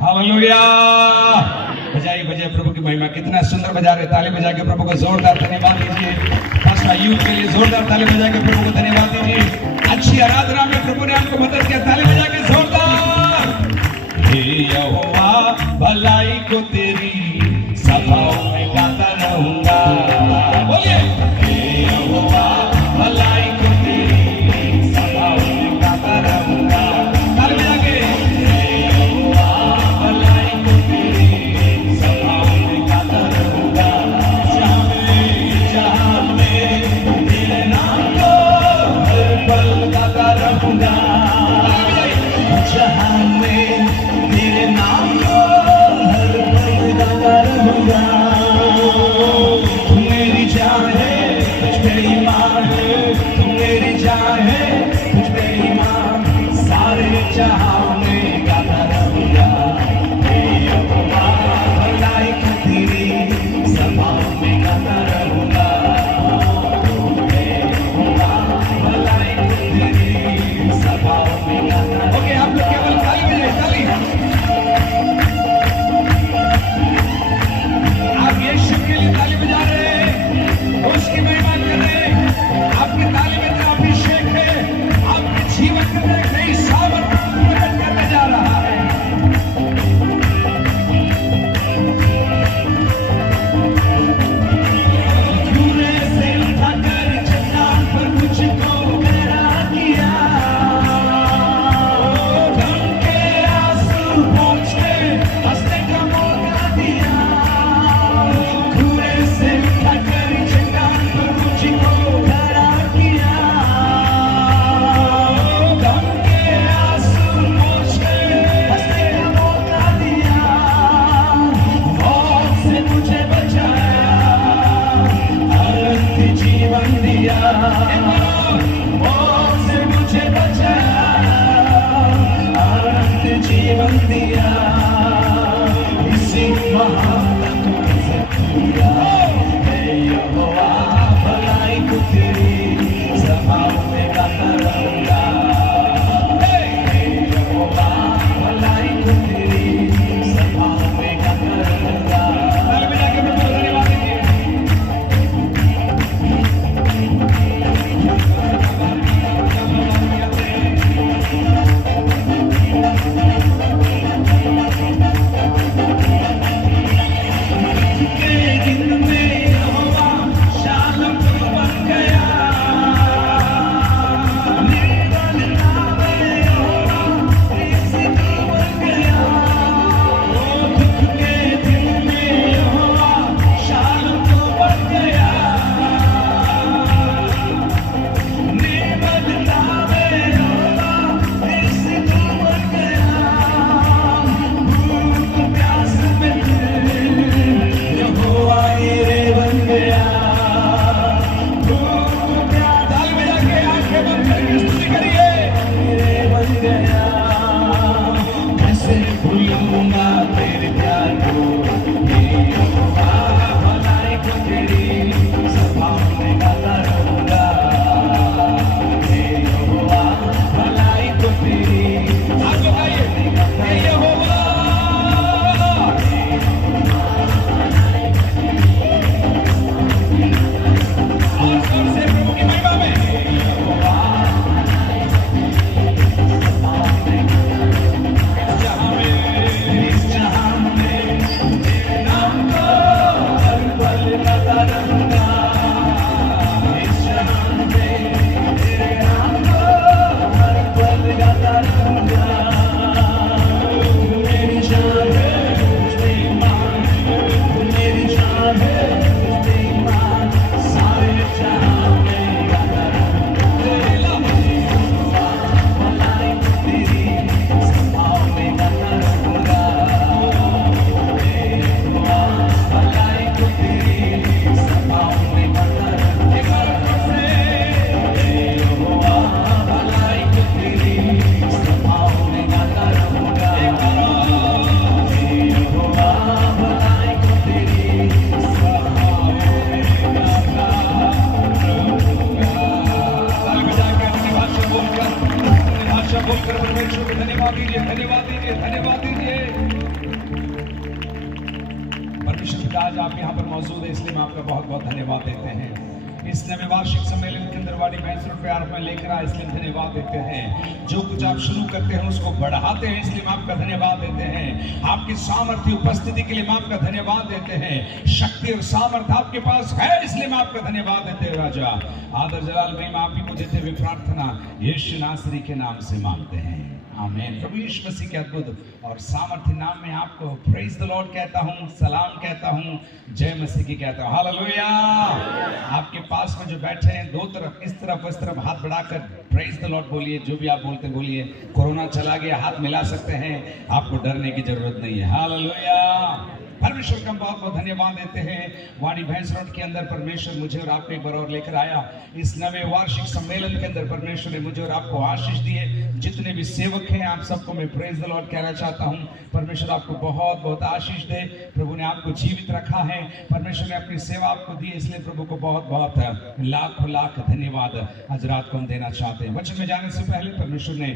Hallelujah. बजाइए बजाइए प्रभु की महिमा। कितना सुंदर बजा रहे, ताली बजा के प्रभु को जोरदार धन्यवाद दीजिए। पास्टर यूथ के लिए जोरदार ताली बजा के प्रभु को धन्यवाद दीजिए। अच्छी आराधना में प्रभु ने आपको मदद किया, ताली बजा के जोरदार। हे यहोवा भलाई को तेरी सभाओं में गाता रहूंगा। बोलिए, हे यहोवा भलाई को तेरी सभाओं में गाता रहूंगा। ताली बजा के, हे यहोवा भलाई को तेरी सभाओं में गाता रहूंगा। जहाँ में तेरे नाम को हर पल गाता रहूंगा। जहाँ में तेरे नाम को हर पल गाता रहूंगा। तू मेरी जान है, तुझ पे ईमान है। तू मेरी जान है, तुझ पे ईमान। सारे जहां में गाता रहूंगा। हे यहोवा भलाई को तेरी सभाओं में गाता रहूंगा। हे यहोवा भलाई को तेरी सभाओं में गाता। ओके, आप लोग केवल ताली बजाइए, ताली। आप यीशु के लिए ताली बजा रहे हैं, उसकी महिमा कर रहे हैं। आपकी ताली में इतना अभिषेक है, आपके जीवन में एक नई सामर्थ प्रकट करने जा रहा है। धूरे से उठाकर चट्टान पर मुझको खड़ा किया। गम के आंसू पोंछ के हंसने का मौका दिया। धूरे से उठाकर चट्टान पर मुझको खड़ा किया। गम के आंसू पोंछ के हंसने का मौका दिया। मौत से मुझे बचाया, अनंत जीवन दिया। मौत से मुझे बचाया, अनंत जीवन दिया। इसी महान से दिया। हे यहोवा भलाई को तेरी सभाओं में गाता रहूंगा। हे यहोवा भलाई को तेरी सभाओं में गाता रहूंगा। ताली बजा के प्रभु को धन्यवाद दीजिए। के दिन में यहोवा शालोम बन गया। निर्बल नावे यहोवा प्रीति बन गया। दुख के दिन में यहोवा शालोम बन गया। निर्बल नावे यहोवा प्रीति बन गया। भूख प्यास में यहोवा येरे बन गया। भूख प्यास, ताली बजा के आंखें बंद करके स्तुति करिए। येरे बन गया। कैसे भूलूंगा तेरे प्यार को। हे यहोवा भलाई को तेरी सभाओं में गाता रहूंगा। हे यहोवा भलाई को तेरी। आप लोग आइए। हे यहोवा, और जोर से प्रभु की महिमा में। हे यहोवा जहाँ में आज आप यहाँ पर मौजूद है, इसलिए हम आपका बहुत बहुत धन्यवाद देते हैं। इस नवे वार्षिक सम्मेलन के अंदर वाणी भैंस रोड पे आप में लेकर आए, इसलिए धन्यवाद देते हैं। जो कुछ आप शुरू करते हैं उसको बढ़ाते हैं, इसलिए हम आपका धन्यवाद देते हैं। आपकी सामर्थ्य उपस्थिति के लिए हम आपका धन्यवाद देते हैं। शक्ति और सामर्थ्य आपके पास है, इसलिए हम आपका धन्यवाद देते हैं। राजा आदर जलाल महिमा आप ही को देते हुए प्रार्थना यीशु नासरी के नाम से मांगते हैं, आमीन। प्रभु यीशु मसीह के अद्भुत और सामर्थ्य नाम में आपको प्रेज द लॉर्ड कहता हूँ, सलाम कहता हूँ, जय मसीह की कहता हूँ, हालेलुया। आपके पास में जो बैठे हैं, दो तरफ इस तरफ उस तरफ हाथ बढ़ाकर प्रेज द लॉर्ड बोलिए। जो भी आप बोलते बोलिए। कोरोना चला गया, हाथ मिला सकते हैं, आपको डरने की जरूरत नहीं है, हालेलुया। परमेश्वर का बहुत बहुत धन्यवाद देते हैं। वाणी भैंस रोड के अंदर परमेश्वर मुझे और आपको एक बार और लेकर आया। इस नवे वार्षिक सम्मेलन के अंदर परमेश्वर ने मुझे और आपको आशीष दी है। जितने भी सेवक हैं आप सबको मैं प्रेज द लॉर्ड कहना चाहता हूं। परमेश्वर आपको बहुत बहुत आशीष दे। प्रभु ने आपको जीवित रखा है, परमेश्वर ने अपनी सेवा आपको दी है, इसलिए प्रभु को बहुत बहुत लाख लाख धन्यवाद आज रात को हम देना चाहते हैं। वचन में जाने से पहले परमेश्वर ने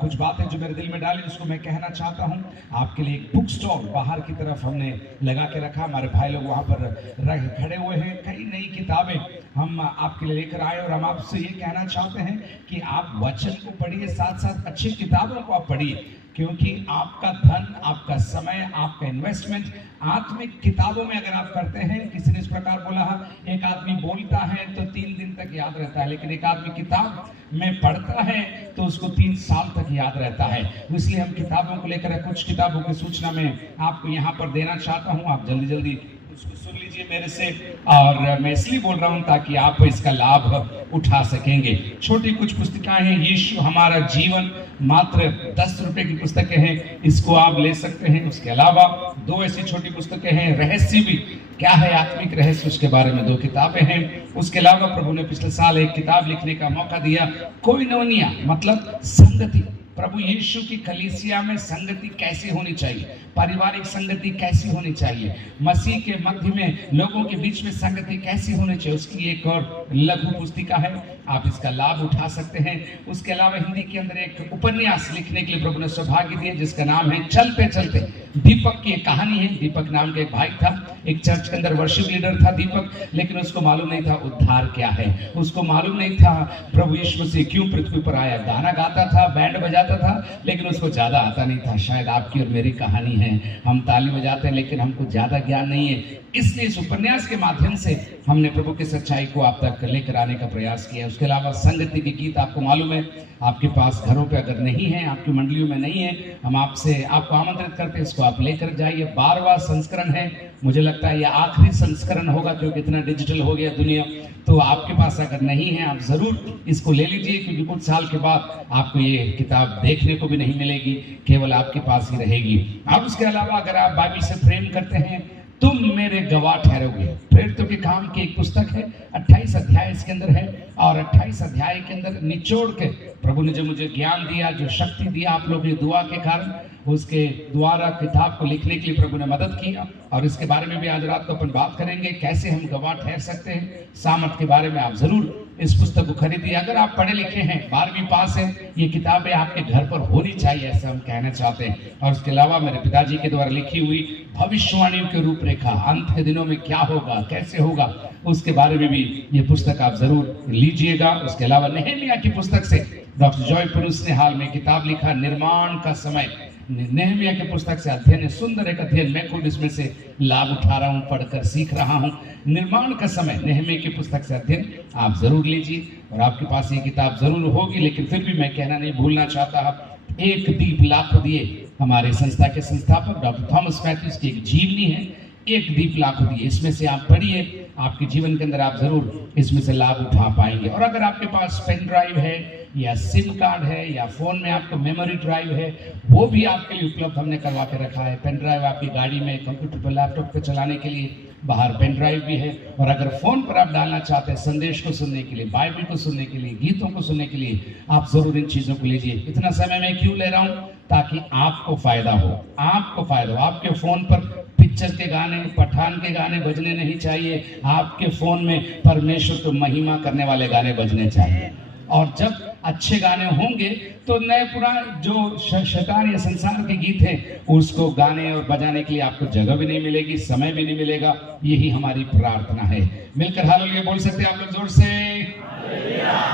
कुछ बातें जो मेरे दिल में डाली उसको मैं कहना चाहता हूँ। आपके लिए एक बुक स्टॉल बाहर की तरफ हमने लगा के रखा। हमारे भाई लोग वहां पर खड़े हुए हैं। कई नई किताबें हम आपके लिए लेकर आए और हम आपसे ये कहना चाहते हैं कि आप वचन को पढ़िए, साथ साथ अच्छी किताबों को आप पढ़िए, क्योंकि आपका धन, आपका समय, आपका इन्वेस्टमेंट आत्मिक किताबों में अगर आप करते हैं। किसी ने इस प्रकार बोला है, एक आदमी बोलता है तो 3 दिन तक याद रहता है, लेकिन एक आदमी किताब में पढ़ता है तो उसको 3 साल तक याद रहता है। इसलिए हम किताबों को लेकर कुछ किताबों की सूचना में आपको यहाँ पर देना चाहता हूँ। आप जल्दी जल्दी उसको सुन लीजिए मेरे से, और मैं इसलिए बोल रहा हूं ताकि आप इसका लाभ उठा सकेंगे। छोटी कुछ पुस्तिकाएं हैं, यीशु हमारा जीवन, मात्र 10 रुपए की पुस्तकें हैं, इसको आप ले सकते हैं। उसके अलावा 2 ऐसी छोटी पुस्तकें हैं, रहस्य भी क्या है, आत्मिक रहस्य, उसके बारे में 2 किताबें हैं। उसके अलावा प्रभु ने पिछले साल एक किताब लिखने का मौका दिया, कोइनोनिया मतलब संगति। प्रभु यीशु की कलीसिया में संगति कैसी होनी चाहिए, पारिवारिक संगति कैसी होनी चाहिए, मसीह के मध्य में लोगों के बीच में संगति कैसी होनी चाहिए, उसकी एक और लघु पुस्तिका है। आप इसका लाभ उठा सकते हैं। उसके अलावा हिंदी के अंदर एक उपन्यास लिखने के लिए प्रभु ने सौभाग्य दिया, जिसका नाम है चलते चलते। दीपक की एक कहानी है। दीपक नाम का एक भाई था, एक चर्च के अंदर वर्शिप लीडर था दीपक, लेकिन उसको मालूम नहीं था उद्धार क्या है। उसको मालूम नहीं था प्रभु यीशु मसीह क्यों पृथ्वी पर आया। गाना गाता था, बैंड बजाता था, लेकिन उसको ज्यादा आता नहीं था। शायद आपकी और मेरी कहानी है, हम ताली बजाते हैं लेकिन हमको ज्यादा ज्ञान नहीं है। इसलिए इस उपन्यास के माध्यम से हमने प्रभु की सच्चाई को आप तक लेकर आने का प्रयास किया। उसके अलावा संगति के गीत आपको मालूम है, आपके पास घरों पे अगर नहीं है, आपकी मंडलियों में नहीं है, हम आपको आमंत्रित करते हैं, इसको आप लेकर जाइए। 12वां संस्करण है, मुझे लगता है यह आखिरी संस्करण होगा क्योंकि इतना डिजिटल हो गया दुनिया। तो आपके पास अगर नहीं है, आप जरूर इसको ले लीजिए, क्योंकि कुछ साल के बाद आपको ये किताब देखने को भी नहीं मिलेगी, केवल आपके पास ही रहेगी। अब उसके अलावा अगर आप बाइबल से प्रेम करते हैं, तुम मेरे गवाह ठहरोगे, प्रेरितों के काम की एक पुस्तक है, 28 अध्याय इसके अंदर है, और 28 अध्याय के अंदर निचोड़ के प्रभु ने जो मुझे ज्ञान दिया, जो शक्ति दिया आप लोगों की दुआ के कारण, उसके द्वारा किताब को लिखने के लिए प्रभु ने मदद किया। और इसके बारे में भी आज रात को अपन बात करेंगे, कैसे हम गवाह ठहर सकते हैं। सामर्थ के बारे में आप जरूर इस पुस्तक को खरीदिए। अगर आप पढ़े लिखे हैं, 12वीं पास है, ये किताबें आपके घर पर होनी चाहिए, ऐसा हम कहना चाहते हैं। और उसके अलावा मेरे पिताजी के द्वारा लिखी हुई भविष्यवाणियों की रूपरेखा, अंत के दिनों में क्या होगा, कैसे होगा, उसके बारे में भी ये पुस्तक आप जरूर लीजिएगा। उसके अलावा नेहमिया की पुस्तक से डॉक्टर जॉय पुरुष ने हाल में किताब लिखा, निर्माण का समय। नेहमिया की पुस्तक से अध्ययन है, सुंदर एक अध्ययन, मैं खुद इसमें से लाभ उठा रहा हूँ, पढ़कर सीख रहा हूँ। निर्माण का समय, नेहमिया की पुस्तक से अध्ययन आप जरूर लीजिए, और आपके पास ये किताब जरूर होगी। लेकिन फिर भी मैं कहना नहीं भूलना चाहता, एक दीप लाख दिए। हमारे संस्था के संस्थापक डॉक्टर थॉमस मैथ्यूज की एक जीवनी है, एक दीप लाख दिए। इसमें से आप पढ़िए, आपके जीवन के अंदर आप जरूर इसमें से लाभ उठा पाएंगे। और अगर आपके पास पेन ड्राइव है, या सिम कार्ड है, या फोन में आपको मेमोरी ड्राइव है, वो भी आपके लिए उपलब्ध हमने करवा के रखा है। पेन ड्राइव आपकी गाड़ी में, कंप्यूटर पर, लैपटॉप पर चलाने के लिए, बाहर पेन ड्राइव भी है। और अगर फोन पर आप डालना चाहते हैं संदेश को सुनने के लिए, बाइबल को सुनने के लिए, गीतों को सुनने के लिए, आप जरूर इन चीजों को लीजिए। इतना समय मैं क्यों ले रहा हूँ, ताकि आपको फायदा हो, आपको फायदा हो। आपके फोन पर पिक्चर के गाने, पठान के गाने बजने नहीं चाहिए, आपके फोन में परमेश्वर को महिमा करने वाले गाने बजने चाहिए। और जब अच्छे गाने होंगे तो नए पुराने जो शैतान या संसार के गीत हैं उसको गाने और बजाने के लिए आपको जगह भी नहीं मिलेगी, समय भी नहीं मिलेगा। यही हमारी प्रार्थना है। मिलकर हालेलुया बोल सकते हैं आप लोग जोर से?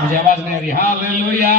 मुझे आवाज नहीं आ रही। हालेलुया।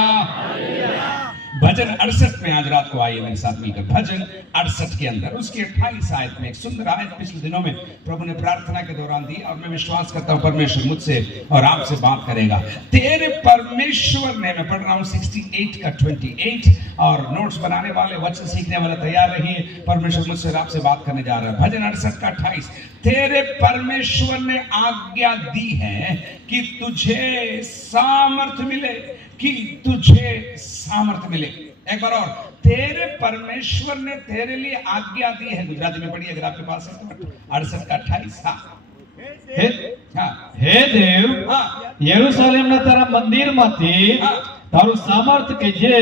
भजन 68 में आज रात को आइए मेरे साथ मिलकर। भजन 68 के अंदर उसकी 28 आयत में एक सुंदर आयत पिछले दिनों में प्रभु ने प्रार्थना के दौरान दी और मैं विश्वास करता हूं परमेश्वर मुझसे और आपसे बात करेगा। तेरे परमेश्वर ने, मैं पढ़ रहा हूं 68 का 28 और नोट्स बनाने वाले, वचन सीखने वाले तैयार रहिए। परमेश्वर मुझसे और आपसे बात करने जा रहा है। भजन 68 का 28, तेरे परमेश्वर ने आज्ञा दी है कि तुझे सामर्थ मिले, कि तुझे सामर्थ मिले। एक बार और, तेरे परमेश्वर ने तेरे लिए आज्ञा दी है। गुजराती में पढ़िए अगर आपके पास है तो। 68 का 28। હે દેવ, યરુશલેમના તારા મંદિરમાંથી તારું સામર્થ કે જે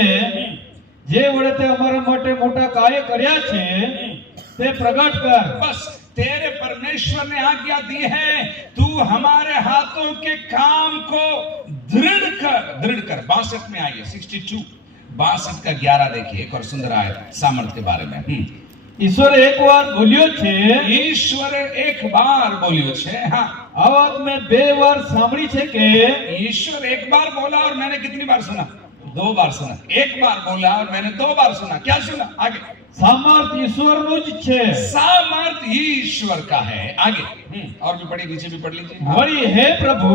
વડે તે અમારા માટે મોટા કાર્ય કર્યા છે તે પ્રગટ કર। बस तेरे परमेश्वर ने आज्ञा दी है, तू हमारे हाथों के काम को दृढ़ कर। दृढ़ कर 62 में आइए। 62 62 का 11 देखिए। एक और सुंदर आयत सामर्थ के बारे में। ઈશ્વર એકવાર બોલ્યો છે, ईश्वर एक बार बोलियो छे। हाँ, આ વાત મેં બે વાર સાંભળી છે કે ईश्वर एक बार बोला और मैंने कितनी बार सुना? 2 बार सुना। एक बार बोला और मैंने 2 बार सुना। क्या सुना? आगे, સામર્થ ઈશ્વરનું જ છે। सामर्थ ईश्वर का है। आगे और भी पढ़िए, नीचे भी पढ़ लीजिए। हाँ। વળી હે પ્રભુ,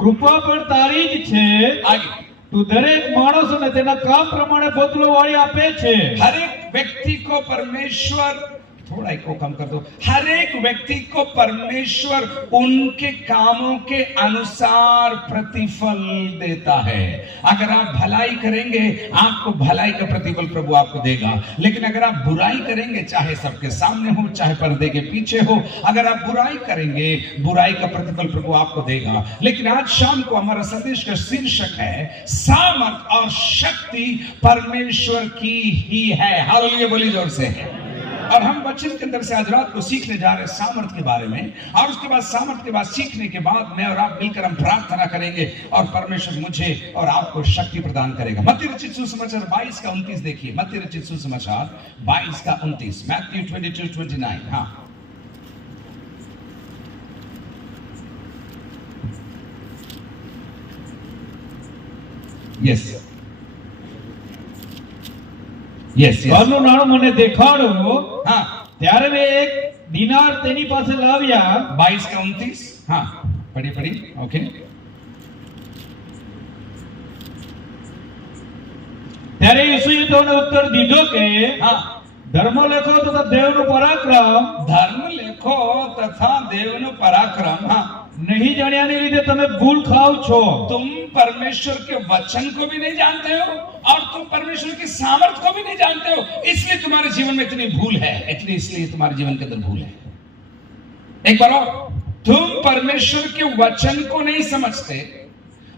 કૃપા પણ તારી જ છે। आगे, તું દરેક માણસોને તેના કામ પ્રમાણે બદલો વાળી આપે છે। हर एक व्यक्ति को परमेश्वर, थोड़ा इको कम कर दो, हर एक व्यक्ति को परमेश्वर उनके कामों के अनुसार प्रतिफल देता है। अगर आप भलाई करेंगे आपको भलाई का प्रतिफल प्रभु आपको देगा, लेकिन अगर आप बुराई करेंगे, चाहे सबके सामने हो चाहे पर्दे के पीछे हो, अगर आप बुराई करेंगे बुराई का प्रतिफल प्रभु आपको देगा। लेकिन आज शाम को हमारा संदेश का शीर्षक है सामर्थ और शक्ति परमेश्वर की ही है। हालेलुया बोलिए जोर से। और हम वचन के अंदर से आज रात को सीखने जा रहे हैं सामर्थ के बारे में। और उसके बाद सामर्थ के बाद, सीखने के बाद मैं और आप मिलकर हम प्रार्थना करेंगे और परमेश्वर मुझे और आपको शक्ति प्रदान करेगा। मत्ती रचित सुसमाचार 22 का 29 देखिए। मत्ती रचित सुसमाचार 22 का 29। मैथ्यू 22:29। हाँ, यस यस। ઘરનું નાણું મને દેખાડો। हाँ, ત્યારે મેં એક દિનાર તેની પાસે લાવ્યા। 22 का 29। हाँ, पढ़िए पढ़िए। ओके, ત્યારે યીશુએ તેઓને ઉત્તર દીધો કે हाँ, ધર્મ લેખો તથા દેવનું પરાક્રમ धर्म लेखो तथा देवनु पराक्रम। हाँ, નહીં જાણ્યાને લીધે તમે ભૂલ ખાવ છો। तुम परमेश्वर के वचन को भी नहीं जानते हो और तुम परमेश्वर की सामर्थ को भी नहीं जानते हो, इसलिए तुम्हारे जीवन में इतनी भूल है। इसलिए तुम्हारे जीवन के अंदर भूल है। एक बार और, तुम परमेश्वर के वचन को नहीं समझते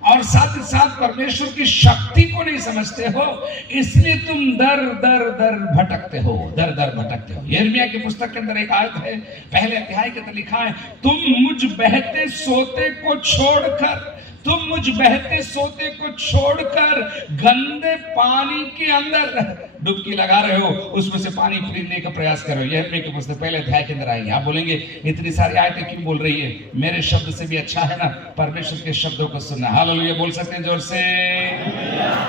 और साथ ही साथ परमेश्वर की शक्ति को नहीं समझते हो, इसलिए तुम दर दर दर भटकते हो। दर दर भटकते हो। यिर्मयाह की पुस्तक के अंदर एक आयत है, पहले अध्याय के अंदर लिखा है, तुम मुझ बहते सोते को छोड़कर, तुम मुझ बहते सोते को छोड़कर गंदे पानी के अंदर डुबकी लगा रहे हो, उसमें से पानी पीने का प्रयास करो। यिर्मयाह की पुस्तक पहले अध्याय के अंदर आएंगे। आप बोलेंगे इतनी सारी आयतें क्यों बोल रही है? मेरे शब्द से भी अच्छा है ना परमेश्वर के शब्दों को सुनना। हालेलुया बोल सकते हैं जोर से।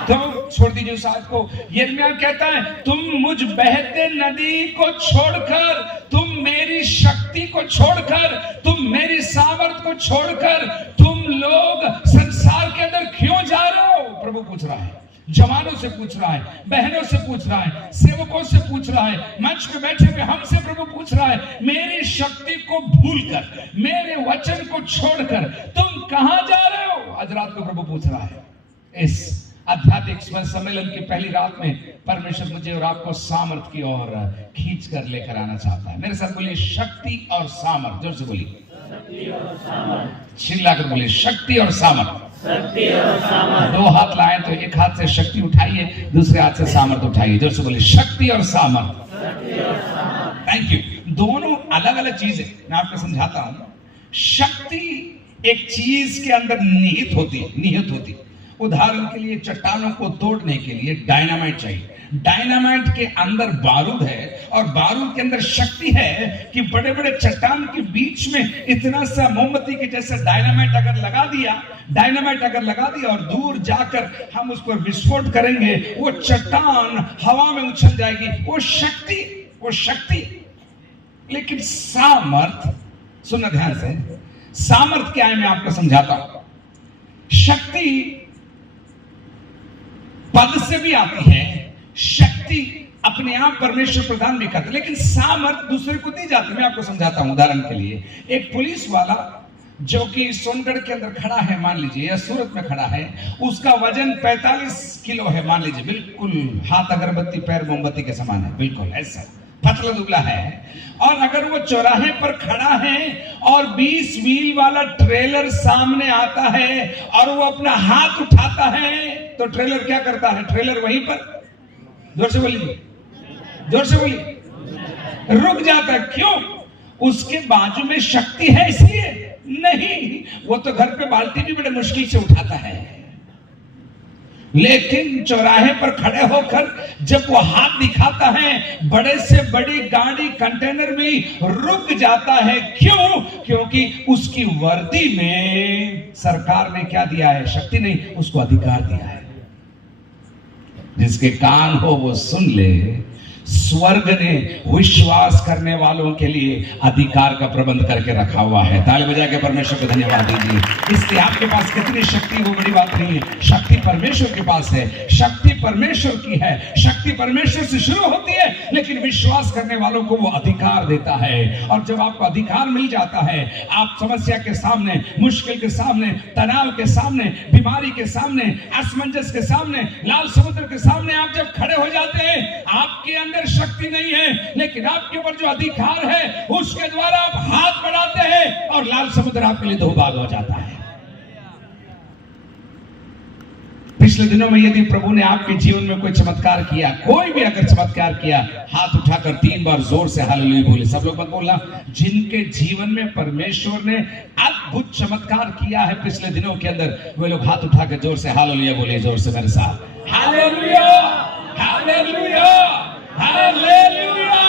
तो छोड़ दीजिए उस आयत को। यिर्मयाह कहता है, तुम मुझ बहते नदी को छोड़कर, तुम मेरी शक्ति को छोड़कर, तुम मेरी सामर्थ को छोड़कर तुम लोग संसार के अंदर क्यों जा रहे हो? प्रभु पूछ रहा है। जवानों से पूछ रहा है, बहनों से पूछ रहा है, सेवकों से पूछ रहा है, मंच पे बैठे हुए हमसे प्रभु पूछ रहा है, मेरी शक्ति को भूलकर, मेरे वचन को छोड़कर तुम कहां जा रहे हो? आज रात को प्रभु पूछ रहा है। इस आध्यात्मिक सम्मेलन की पहली रात में परमेश्वर मुझे और आपको सामर्थ की ओर खींच कर लेकर आना चाहता है। मेरे साथ बोलिए शक्ति और सामर्थ। जोर से बोलिए चिल्लाकर बोलिए शक्ति और सामर्थ। शक्ति और सामर्थ। 2 हाथ लाए तो एक हाथ से शक्ति उठाइए, दूसरे हाथ से सामर्थ उठाइए। जोर से बोलिए शक्ति और सामर्थ। Thank you. दोनों अलग अलग चीजें, मैं आपको समझाता हूं। शक्ति एक चीज के अंदर निहित होती है, उदाहरण के लिए चट्टानों को तोड़ने के लिए डायनामाइट चाहिए। डायनामाइट के अंदर बारूद है और बारूद के अंदर शक्ति है कि बड़े बड़े चट्टान के बीच में इतना सा मोमबत्ती के जैसा डायनामाइट अगर लगा दिया और दूर जाकर हम उस पर विस्फोट करेंगे, वो चट्टान हवा में उछल जाएगी। वो शक्ति। लेकिन सामर्थ, सुनना ध्यान से, सामर्थ क्या है मैं आपको समझाता हूं। शक्ति पद से भी आती है, शक्ति अपने आप परमेश्वर प्रदान भी करता है, लेकिन सामर्थ दूसरे को दी जाती है। मैं आपको समझाता हूं। उदाहरण के लिए एक पुलिस वाला जो कि सोनगढ़ के अंदर खड़ा है मान लीजिए, या सूरत में खड़ा है, उसका वजन 45 किलो है मान लीजिए, बिल्कुल हाथ अगरबत्ती पैर मोमबत्ती के समान है, बिल्कुल ऐसा पतला दुबला है। और अगर वो चौराहे पर खड़ा है और 20 व्हील वाला ट्रेलर सामने आता है और वो अपना हाथ उठाता है, तो ट्रेलर क्या करता है? ट्रेलर वहीं पर, जोर से बोलिए, रुक जाता है। क्यों? उसके बाजू में शक्ति है इसलिए नहीं, वो तो घर पे बाल्टी भी बड़े मुश्किल से उठाता है, लेकिन चौराहे पर खड़े होकर जब वो हाथ दिखाता है, बड़े से बड़ी गाड़ी कंटेनर भी रुक जाता है। क्यों? क्योंकि उसकी वर्दी में सरकार ने क्या दिया है? शक्ति नहीं, उसको अधिकार दिया है। जिसके कान हो वो सुन ले। स्वर्ग ने विश्वास करने वालों के लिए अधिकार का प्रबंध करके रखा हुआ है। ताली बजा के परमेश्वर को धन्यवाद दीजिए। इसलिए आपके पास कितनी शक्ति वो बड़ी बात नहीं है, शक्ति परमेश्वर के पास है, शक्ति परमेश्वर की है, शक्ति परमेश्वर से शुरू होती है, लेकिन विश्वास करने वालों को वो अधिकार देता है। और जब आपको अधिकार मिल जाता है, आप समस्या के सामने, मुश्किल के सामने, तनाव के सामने, बीमारी के सामने, असमंजस के सामने, लाल समुद्र के सामने आप जब खड़े हो जाते हैं, आपके अंदर शक्ति नहीं है, लेकिन आपके ऊपर जो अधिकार है उसके द्वारा आप हाथ बढ़ाते हैं और लाल समुद्र आपके लिए दो भाग हो जाता है। पिछले दिनों में यदि प्रभु ने आपके जीवन में कोई चमत्कार किया, कोई भी अगर चमत्कार किया, हाथ उठाकर 3 बार जोर से हालेलुया बोले। सब लोग मत बोलना। जिनके जीवन में परमेश्वर ने अद्भुत चमत्कार किया है पिछले दिनों के अंदर, वे लोग हाथ उठाकर जोर से हालेलुया बोले, जोर से मेरे साथ हालेलुया, हालेलुया, हालेलुया।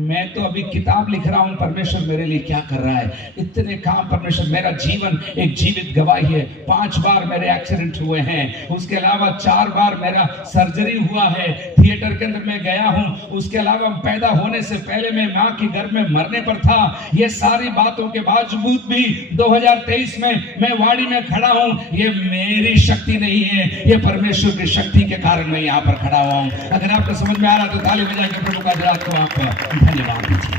मैं तो अभी किताब लिख रहा हूं, परमेश्वर मेरे लिए क्या कर रहा है, इतने काम परमेश्वर। मेरा जीवन एक जीवित गवाही है। 5 बार मेरे एक्सीडेंट हुए हैं, उसके अलावा 4 बार मेरा सर्जरी हुआ है, थिएटर के अंदर मैं गया हूं, उसके अलावा पैदा होने से पहले मैं मां के गर्भ में मरने पर था। ये सारी बातों के बावजूद भी 2023 में मैं वाड़ी में खड़ा हूं। ये मेरी शक्ति नहीं है, ये परमेश्वर की शक्ति के कारण मैं यहां पर खड़ा हुआ हूं। अगर आपको समझ में आ रहा तो ताली बजा के प्रभु का धन्यवाद को आप धन्यवाद दीजिए।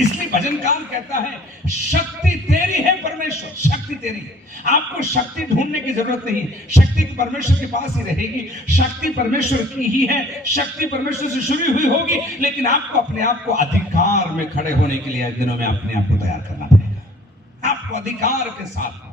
इसलिए भजनकार कहता है शक्ति तेरी है परमेश्वर, शक्ति तेरी है। आपको शक्ति ढूंढने की जरूरत नहीं, शक्ति परमेश्वर के पास ही रहेगी। शक्ति परमेश्वर की ही है, शक्ति परमेश्वर से शुरू हुई होगी, लेकिन आपको अपने आप को अधिकार में खड़े होने के लिए दिनों में अपने आप को तैयार करना पड़ेगा। आपको अधिकार के साथ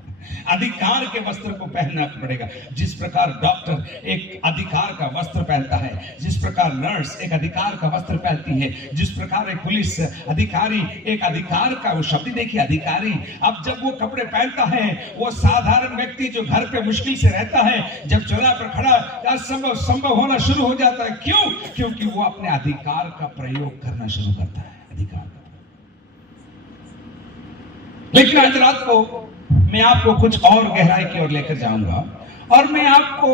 अधिकार के वस्त्र को पहनना पड़ेगा। जिस प्रकार डॉक्टर एक अधिकार का वस्त्र पहनता है, जिस प्रकार नर्स एक अधिकार का वस्त्र पहनती है, जिस प्रकार एक पुलिस अधिकारी एक अधिकार का, वो शब्द देखिए अधिकारी, अब जब वो कपड़े पहनता है, वो साधारण व्यक्ति जो घर पे मुश्किल से रहता है, जब चौराहे पर खड़ा संभव होना शुरू हो जाता है। क्यों? क्योंकि वो अपने अधिकार का प्रयोग करना शुरू करता है, अधिकार का। लेकिन आज रात को मैं आपको कुछ और गहराई की ओर लेकर जाऊंगा और मैं आपको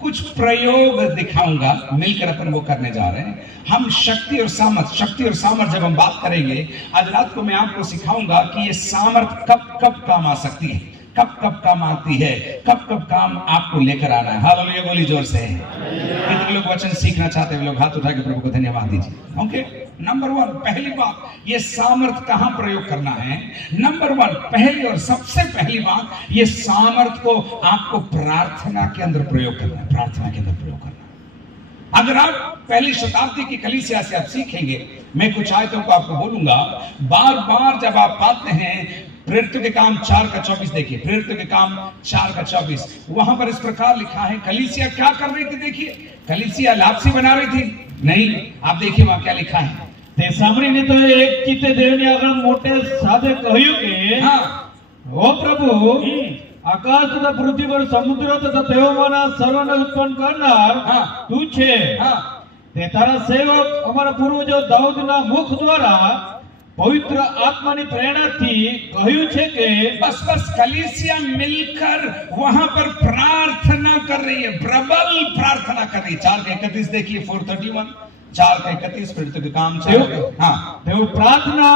कुछ प्रयोग दिखाऊंगा, मिलकर अपन वो करने जा रहे हैं। हम शक्ति और सामर्थ जब हम बात करेंगे, आज रात को मैं आपको सिखाऊंगा कि ये सामर्थ कब कब काम आ सकती है, कब कब काम आती है, कब कब काम आपको लेकर आना है। हालेलुया बोली जोर से। कितने लोग वचन सीखना चाहते हैं? लोग हाथ उठा के प्रभु को धन्यवाद दीजिए। ओके, नंबर 1 पहली बात, ये सामर्थ कहां प्रयोग करना है। नंबर 1 पहली और सबसे पहली बात, ये सामर्थ को आपको प्रार्थना के अंदर प्रयोग करना है, प्रार्थना के अंदर प्रयोग करना। अगर आप पहली शताब्दी की कलीसिया से आप सीखेंगे, मैं कुछ आयतों को आपको बोलूंगा, बार बार जब आप पाते हैं प्रेरितों के काम 4:24 देखिए, प्रेरितों के काम 4:24, वहां पर इस प्रकार लिखा है। कलीसिया क्या कर रही थी? देखिए, कलीसिया लापसी बना रही थी? नहीं, आप देखिए वहां क्या लिखा है। તે સાંભળીને તો એક ચિત્તે દેવની આગળ મોટે સાદે કહ્યું કે हाँ, ओ प्रभु આકાશ તથા પૃથ્વી પર સમુદ્ર તથા તેઓમાંના સર્વને ઉત્પન્ન કરનાર હા. તું છે. हाँ તે તારા સેવક અમારા પૂર્વજો દાઉદના મુખ દ્વારા પવિત્ર આત્માની પ્રેરણાથી કહ્યું છે કે बस बस कलीसिया मिलकर वहां पर प्रार्थना कर रही है, प्रबल प्रार्थना कर रही है। 4:31 देखिए, 4:31, 4:31 फिर तो काम चल रहा है। हाँ તેઓ પ્રાર્થના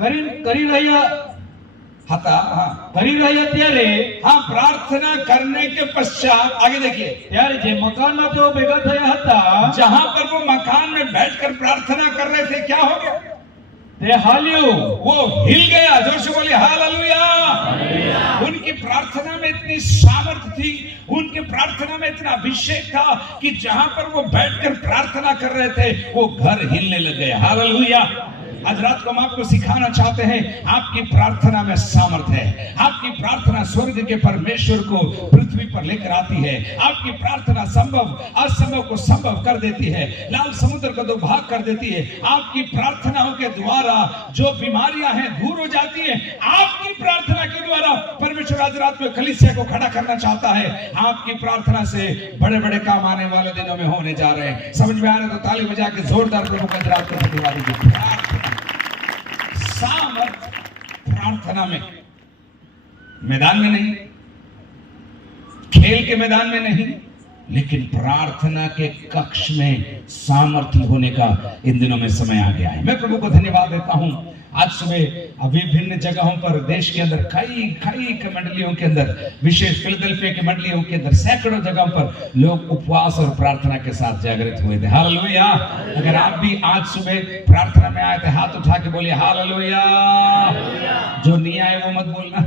કરી રહ્યા हता हाँ ત્યારે हाँ प्रार्थना करने के पश्चात आगे देखिए, ત્યારે જે મકાનમાં તેઓ ભેગા થયા હતા जहां पर वो मकान में बैठकर प्रार्थना कर रहे थे, क्या हो गया? તે હાલ્યું. वो हिल गया। जोर से बोलिए हालेलुया। उनकी प्रार्थना में इतनी सामर्थ्य थी, उनके प्रार्थना में इतना अभिषेक था कि जहां पर वो बैठकर प्रार्थना कर रहे थे वो घर हिलने लग गए। हालेलुया। आज रात को हम आपको सिखाना चाहते हैं, आपकी प्रार्थना में सामर्थ्य है। आपकी प्रार्थना स्वर्ग के परमेश्वर को पृथ्वी पर लेकर आती है। आपकी प्रार्थना संभव असंभव को संभव कर देती है, लाल समुद्र को दो भाग कर देती है। आपकी प्रार्थनाओं के द्वारा जो बीमारियां हैं दूर हो जाती हैं। आपकी प्रार्थना के द्वारा परमेश्वर आज रात में कलीसिया को खड़ा करना चाहता है। आपकी प्रार्थना से बड़े बड़े काम आने वाले दिनों में होने जा रहे हैं। समझ में आ रहा है तो ताली बजा के जोरदार प्रभु का रात को धन्यवाद दीजिए। सामर्थ प्रार्थना में, मैदान में नहीं, खेल के मैदान में नहीं, लेकिन प्रार्थना के कक्ष में सामर्थ्य होने का इन दिनों में समय आ गया है। मैं प्रभु को धन्यवाद देता हूं। आज सुबह विभिन्न जगहों पर देश के अंदर कई मंडलियों के अंदर, विशेष फिलाडेल्फिया की मंडलियों के अंदर सैकड़ों जगहों पर लोग उपवास और प्रार्थना के साथ जागृत हुए थे। हालेलुया। अगर आप भी आज सुबह प्रार्थना में आए थे, हाथ उठा के बोलिए हालेलुया। जो नहीं आए वो मत बोलना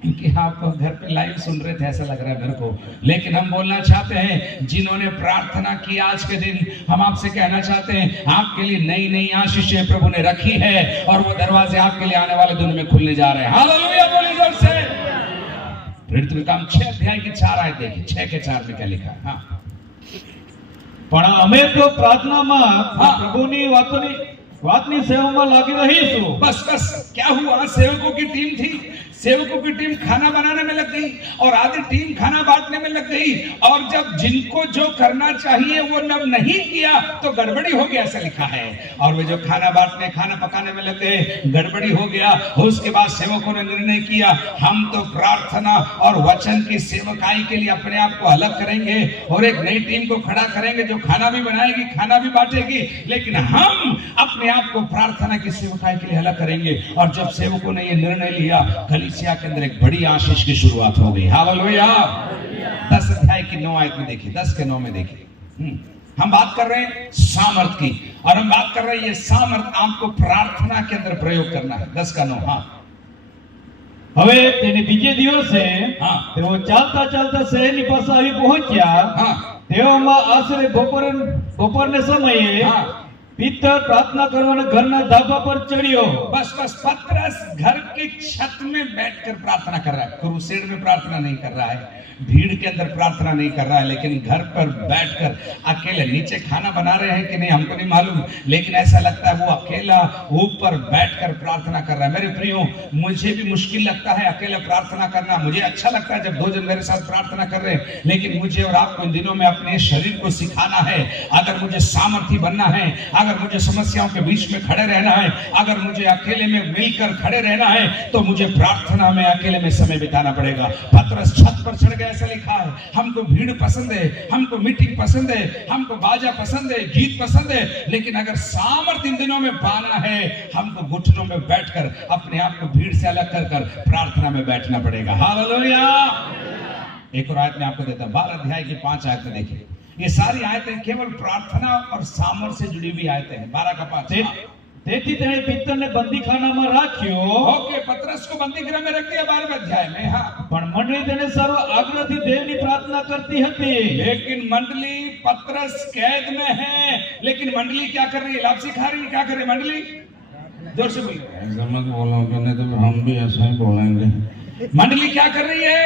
क्योंकि आप घर पे लाइव सुन रहे थे, ऐसा लग रहा है मेरे को। लेकिन हम बोलना चाहते हैं, जिन्होंने प्रार्थना की आज के दिन, हम आपसे कहना चाहते हैं, आपके लिए नई नई आशीषें प्रभु ने रखी है और वो दरवाजे आपके लिए आने वाले दिनों में खुलने जा रहे हैं। हालेलुया बोलिए जोर से। प्रेरितों के काम 6 अध्याय की 4 आयत देखिए, 6 के 4 में क्या लिखा है। हाँ પણ અમે તો પ્રાર્થનામાં હા. પ્રભુની વાતની સેવામાં લાગી રહીશું. बस बस क्या हुआ, सेवकों की टीम थी, सेवकों की टीम खाना बनाने में लग गई और आधी टीम खाना बांटने में लग गई। और जब जिनको जो करना चाहिए वो नब नहीं किया तो गड़बड़ी हो गया, ऐसा लिखा है। और वे जो खाना बांटने खाना पकाने में लग गए, गड़बड़ी हो गया। उसके बाद सेवकों ने निर्णय किया, हम तो प्रार्थना और वचन की सेवकाई के लिए अपने आप को अलग करेंगे और एक नई टीम को खड़ा करेंगे जो खाना भी बनाएगी, खाना भी बांटेगी, लेकिन हम अपने आप को प्रार्थना की सेवकाई के लिए अलग करेंगे। और जब सेवकों ने यह निर्णय लिया, कलीसिया के अंदर एक बड़ी आशीष की शुरुआत हो गई। हालेलुया। 10 अध्याय की 9 आयत में देखिए, 10 के 9 में देखिए। हम बात कर रहे हैं सामर्थ की, और हम बात कर रहे हैं ये सामर्थ आपको प्रार्थना के अंदर प्रयोग करना है। 10 का 9। हाँ હવે તેને બીજે દિવસે હા. તેઓ ચાલતા ચાલતા શહેરની પાસે આવી પહોંચ્યા. हाँ તેઓમાં આશરે બપોરને સમયે हाँ પિત્તર प्रार्थना करवाने घरना ધાબા पर चढ़ियो. बस बस पतरस घर की छत में बैठकर प्रार्थना कर रहा है। क्रूसेड में प्रार्थना नहीं कर रहा है, भीड़ के अंदर प्रार्थना नहीं कर रहा है, लेकिन घर पर बैठकर अकेले, नीचे खाना बना रहे हैं कि नहीं हमको नहीं मालूम, लेकिन ऐसा लगता है वो अकेला ऊपर बैठकर प्रार्थना कर रहा है। मेरे प्रियो, मुझे भी मुश्किल लगता है अकेले प्रार्थना करना। मुझे अच्छा लगता है जब 2 जन मेरे साथ प्रार्थना कर रहे हैं, लेकिन मुझे और आपको इन दिनों में अपने शरीर को सिखाना है। अगर मुझे सामर्थ्य बनना है, अगर मुझे समस्याओं के बीच में खड़े रहना है, अगर मुझे अकेले में मिलकर खड़े रहना है, तो मुझे प्रार्थना में अकेले में समय बिताना पड़ेगा। पतरस छत पर चढ़ गया, ऐसा लिखा है। हमको भीड़ पसंद है, हमको मीटिंग पसंद है, हमको बाजा पसंद है, गीत पसंद है, लेकिन अगर सामर्थ्य इन दिनों में पाना है, हमको घुटनों में बैठकर अपने आप को भीड़ से अलग कर प्रार्थना में बैठना पड़ेगा। हालेलुया। एक और आयत में आपको देता हूं, 12 अध्याय की 5 आयत में देखिए। ये सारी आयतें केवल प्रार्थना और सामर्थ्य से जुड़ी हुई आयतें हैं। 12 का 5। તેથી તેણે પિત્તરને બંદીખાનામાં રાખ્યો. ओके, पतरस को बंदी गृह में रख दिया 12वें अध्याय में। हाँ પણ મંડળી તેને સર્વ આગ્રહથી દેવની પ્રાર્થના करती હતી. लेकिन मंडली, पतरस कैद में है, लेकिन मंडली क्या कर रही है? लापसी खा रही है। क्या कर रही है मंडली? जोर से बोलिए। ऐसा मत बोलोगे नहीं तो हम भी ऐसा ही बोलेंगे। मंडली क्या कर रही है?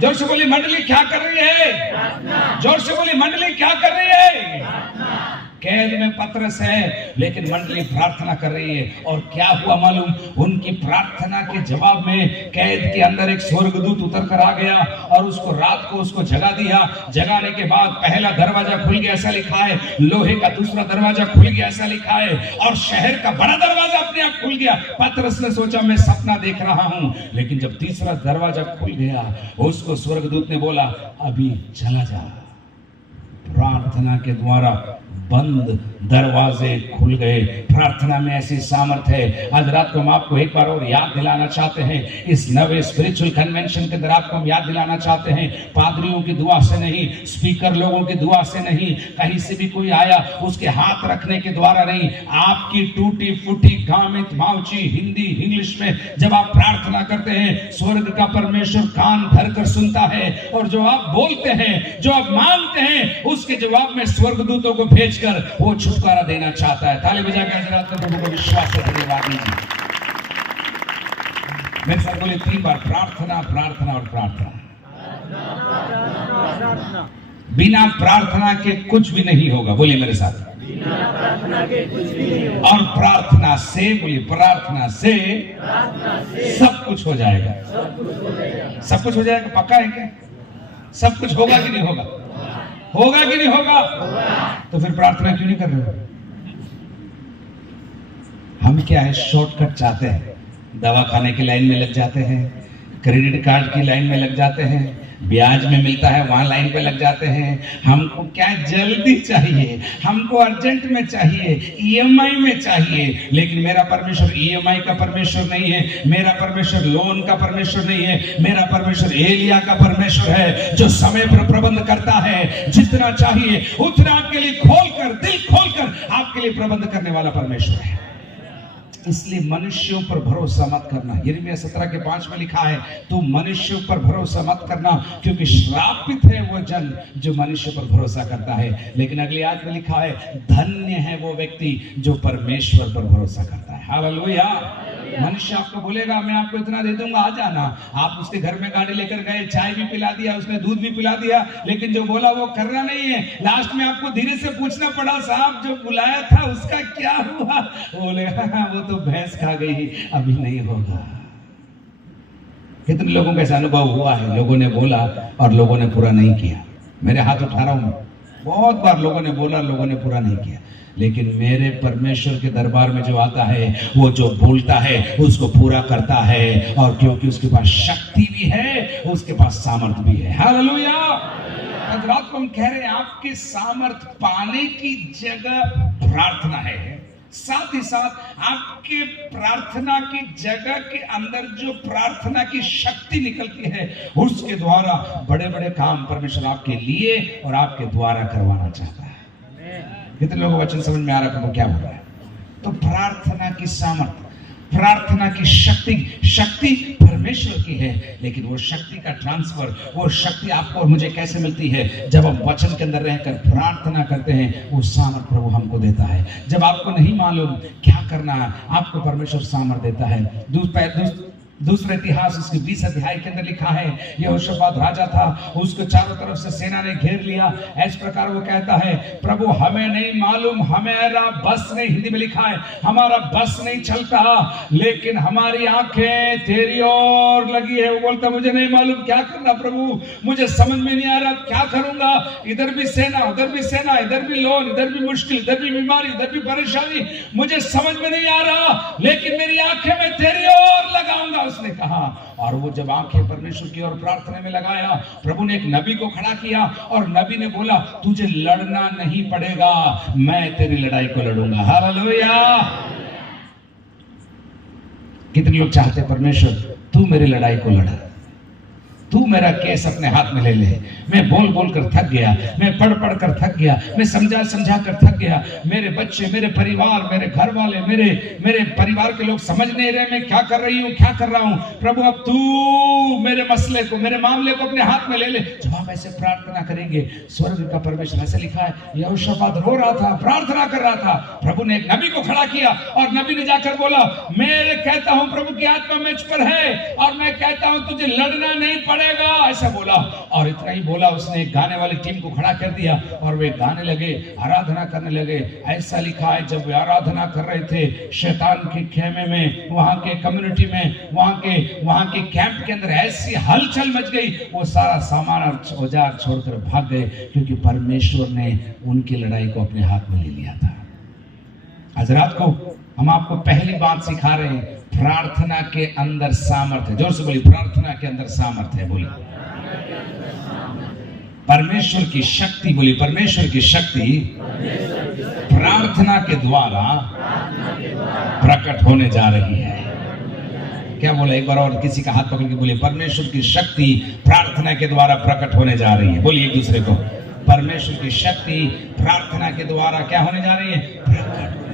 जोर से बोलिए। मंडली क्या कर रही है? जोर से बोलिए। मंडली क्या कर रही है? कैद कैद में पतरस है, लेकिन मंडली प्रार्थना कर रही है। और क्या हुआ मालूम, उनकी प्रार्थना के जवाब में कैद के अंदर एक स्वर्गदूत उतर कर आ गया और उसको रात को उसको जगा दिया। जगाने के बाद पहला दरवाजा खुल गया ऐसा लिखा है, लोहे का दूसरा दरवाजा खुल गया ऐसा लिखा है, और शहर का बड़ा दरवाजा अपने आप खुल गया। पतरस ने सोचा मैं सपना देख रहा हूं, लेकिन जब तीसरा दरवाजा खुल गया उसको स्वर्गदूत ने बोला अभी चला जा। प्रार्थना के द्वारा बंद दरवाजे खुल गए। प्रार्थना में ऐसी सामर्थ है। आज रात को हम आपको एक बार और याद दिलाना चाहते हैं, इस नवे स्पिरिचुअल कन्वेंशन के दौरान आपको हम याद दिलाना चाहते हैं, पादरियों की दुआ से नहीं, स्पीकर लोगों की दुआ से नहीं, कहीं से भी कोई आया उसके हाथ रखने के द्वारा नहीं, आपकी टूटी फूटी गामित माउची हिंदी इंग्लिश में जब आप प्रार्थना करते हैं, स्वर्ग का परमेश्वर कान धरकर सुनता है, और जो आप बोलते हैं, जो आप मांगते हैं, उसके जवाब में स्वर्गदूतों को भेजकर वो छुटकारा देना चाहता है। ताली बजा के हजरात को प्रभु को विश्वास से धन्यवाद दीजिए। मेरे साथ बोले 3 बार, प्रार्थना प्रार्थना और प्रार्थना। बिना प्रार्थना के कुछ भी नहीं होगा। बोलिए मेरे साथ, और प्रार्थना से, बोलिए प्रार्थना से सब कुछ हो जाएगा। सब कुछ हो जाएगा, पक्का है क्या? सब कुछ होगा कि नहीं होगा? होगा कि नहीं होगा? तो फिर प्रार्थना क्यों नहीं कर रहे हो? हम क्या है, शॉर्टकट चाहते हैं, दवा खाने की लाइन में लग जाते हैं, क्रेडिट कार्ड की लाइन में लग जाते हैं, ब्याज में मिलता है वहां लाइन पे लग जाते हैं। हमको क्या जल्दी चाहिए, हमको अर्जेंट में चाहिए, ईएमआई में चाहिए। लेकिन मेरा परमेश्वर ईएमआई का परमेश्वर नहीं है, मेरा परमेश्वर लोन का परमेश्वर नहीं है, मेरा परमेश्वर एलिया का परमेश्वर है, जो समय पर प्रबंध करता है। जितना चाहिए उतना आपके लिए खोलकर, दिल खोलकर आपके लिए प्रबंध करने वाला परमेश्वर है। इसलिए मनुष्यों पर भरोसा मत करना। यिर्मयाह 17:5 में लिखा है, तू मनुष्यों पर भरोसा मत करना, क्योंकि श्रापित है वो जन जो मनुष्य पर भरोसा करता है। लेकिन अगली आयत में लिखा है, धन्य है वो व्यक्ति जो परमेश्वर पर भरोसा करता है। हालेलुया। मनुष्य आपको बोलेगा मैं आपको इतना दे दूंगा, आ जाना। आप उसके घर में गाड़ी लेकर गए, चाय भी पिला दिया, उसने दूध भी पिला दिया, लेकिन जो बोला वो करना नहीं है। लास्ट में आपको धीरे से पूछना पड़ा, साहब जो बुलाया था उसका क्या हुआ? बोले वो तो भैंस खा गई, अभी नहीं होगा। कितने लोगों का ऐसा अनुभव हुआ है, लोगों ने बोला और लोगों ने पूरा नहीं किया। मेरे हाथ उठा रहा हूं, बहुत बार लोगों ने बोला, लोगों ने पूरा नहीं किया। लेकिन मेरे परमेश्वर के दरबार में जो आता है, वो जो बोलता है उसको पूरा करता है, और क्योंकि उसके पास शक्ति भी है, उसके पास सामर्थ भी है। हालेलुया। आज रात को हम कह रहे हैं, आपके सामर्थ पाने की जगह प्रार्थना है। साथ ही साथ आपके प्रार्थना की जगह के अंदर जो प्रार्थना की शक्ति निकलती है, उसके द्वारा बड़े बड़े काम परमेश्वर आपके लिए और आपके द्वारा करवाना चाहता है। कितने लोगों को वचन समझ में आ रहा है वो क्या हो रहा है? तो प्रार्थना की सामर्थ, प्रार्थना की शक्ति परमेश्वर की है। लेकिन वो शक्ति का ट्रांसफर, वो शक्ति आपको और मुझे कैसे मिलती है? जब हम वचन के अंदर रहकर प्रार्थना करते हैं, वो सामर्थ प्रभु हमको देता है। जब आपको नहीं मालूम क्या करना है, आपको परमेश्वर सामर्थ देता है। दूसरा इतिहास उसके 20 अध्याय के अंदर लिखा है, यहोशापात राजा था, उसको चारों तरफ से सेना ने घेर लिया। इस प्रकार वो कहता है, प्रभु हमें नहीं मालूम, हमारा बस नहीं, हिंदी में लिखा है, हमारा बस नहीं चलता, लेकिन हमारी आंखें तेरी ओर लगी है। वो बोलता मुझे नहीं मालूम क्या करना प्रभु, मुझे समझ में नहीं आ रहा क्या करूंगा। इधर भी सेना, उधर भी सेना, इधर भी लोन, इधर भी मुश्किल, इधर भी बीमारी, इधर भी परेशानी, मुझे समझ में नहीं आ रहा, लेकिन मेरी आंखें मैं तेरी ओर लगाऊंगा, उसने कहा। और वो जब आंखें परमेश्वर की ओर प्रार्थना में लगाया, प्रभु ने एक नबी को खड़ा किया और नबी ने बोला, तुझे लड़ना नहीं पड़ेगा, मैं तेरी लड़ाई को लड़ूंगा। हालेलुया। कितने लोग चाहते परमेश्वर तू मेरी लड़ाई को लड़ा, तू मेरा केस अपने हाथ में ले ले। मैं बोल बोल कर थक गया, मैं पढ़ पढ़ कर थक गया, मैं समझा समझा कर थक गया। मेरे बच्चे, मेरे परिवार, मेरे घर वाले, मेरे परिवार के लोग समझ नहीं रहे मैं क्या कर रही हूँ, क्या कर रहा हूँ। प्रभु अब तू मेरे मसले को, मेरे मामले को अपने हाथ में ले ले। जब हम ऐसे प्रार्थना करेंगे, स्वर्ग का परमेश्वर, ऐसे लिखा है, यहोशापात रो रहा था, प्रार्थना कर रहा था। प्रभु ने एक नबी को खड़ा किया और नबी ने जाकर बोला, मैं कहता हूँ प्रभु की आत्मा मुझ पर है और मैं कहता हूँ तुझे लड़ना नहीं पड़ेगा, करेगा, ऐसा बोला। और इतना ही बोला, उसने एक गाने वाली टीम को खड़ा कर दिया और वे गाने लगे, आराधना करने लगे। ऐसा लिखा है, जब वे आराधना कर रहे थे, शैतान के खेमे में, वहां के कम्युनिटी में, वहां के कैंप के अंदर ऐसी हलचल मच गई, वो सारा सामान और औजार छोड़कर भाग गए, क्योंकि परमेश्वर ने उनकी लड़ाई को अपने हाथ में ले लिया था। आज रात को हम आपको पहली बात सिखा रहे हैं, प्रार्थना के अंदर सामर्थ्य है। जोर से बोलिए, प्रार्थना के अंदर सामर्थ्य है। बोलिए, परमेश्वर की शक्ति। बोलिए, परमेश्वर की शक्ति प्रार्थना के द्वारा प्रकट होने जा रही है। क्या बोला? एक बार और किसी का हाथ पकड़ के बोलिए, परमेश्वर की शक्ति प्रार्थना के द्वारा प्रकट होने जा रही है। बोलिए एक दूसरे को, परमेश्वर की शक्ति प्रार्थना के द्वारा क्या होने जा रही है? प्रकट।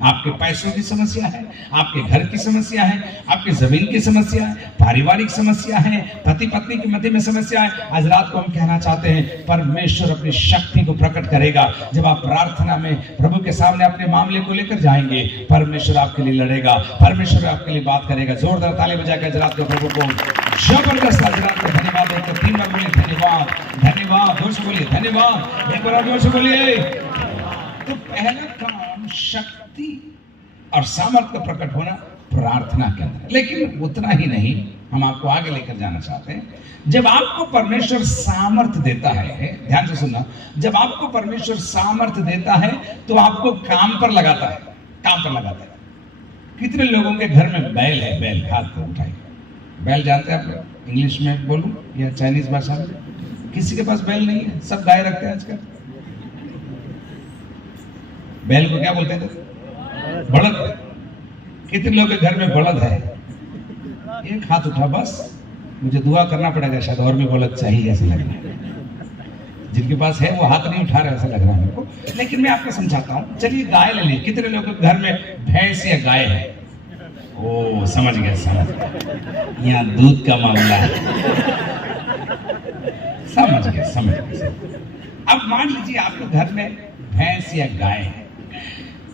आपके पैसों की समस्या है, आपके घर की समस्या है, आपकी जमीन की समस्या है, पारिवारिक समस्या है, पति पत्नी के मध्य में समस्या है। आज रात को हम कहना चाहते हैं, परमेश्वर अपनी शक्ति को प्रकट करेगा। जब आप प्रार्थना में प्रभु के सामने अपने मामले को लेकर जाएंगे, परमेश्वर आपके लिए लड़ेगा, परमेश्वर आपके लिए बात करेगा। जोरदार ताली बजाकर आज रात को प्रभु को जबरदस्त आज रात को धन्यवाद देकर 3 बार बोलिए, धन्यवाद, धन्यवाद। जोर से बोलिए, धन्यवाद। एक बार जोर से बोलिए। तो पहला काम शक्ति और सामर्थ्य का प्रकट होना प्रार्थना के अंदर। लेकिन उतना ही नहीं, हम आपको आगे लेकर जाना चाहते हैं। जब आपको परमेश्वर सामर्थ्य देता है, ध्यान से सुनना, जब आपको परमेश्वर सामर्थ्य देता है तो आपको काम पर लगाता है, काम पर लगाता है। कितने लोगों के घर में बैल है? बैल, हाथ को उठाइए। बैल जानते हैं आप लोग? इंग्लिश में बोलूं या चाइनीज भाषा में? किसी के पास बैल नहीं है, सब गाय रखते हैं आजकल। बैल को क्या बोलते थे? बलद। कितने लोगों के घर में बलद है? एक हाथ उठा बस। मुझे दुआ करना पड़ेगा, शायद और भी बलद चाहिए ऐसा लग रहा है। जिनके पास है वो हाथ नहीं उठा रहे, ऐसा लग रहा है मेरे को। लेकिन मैं आपको समझाता हूँ। चलिए गाय ले लीजिए। कितने लोगों के घर में भैंस या गाय है? ओ, समझ गया, समझ गया। यहाँ दूध का मामला है। समझ गया, समझ गया। अब मान लीजिए आपके घर में भैंस या गाय है।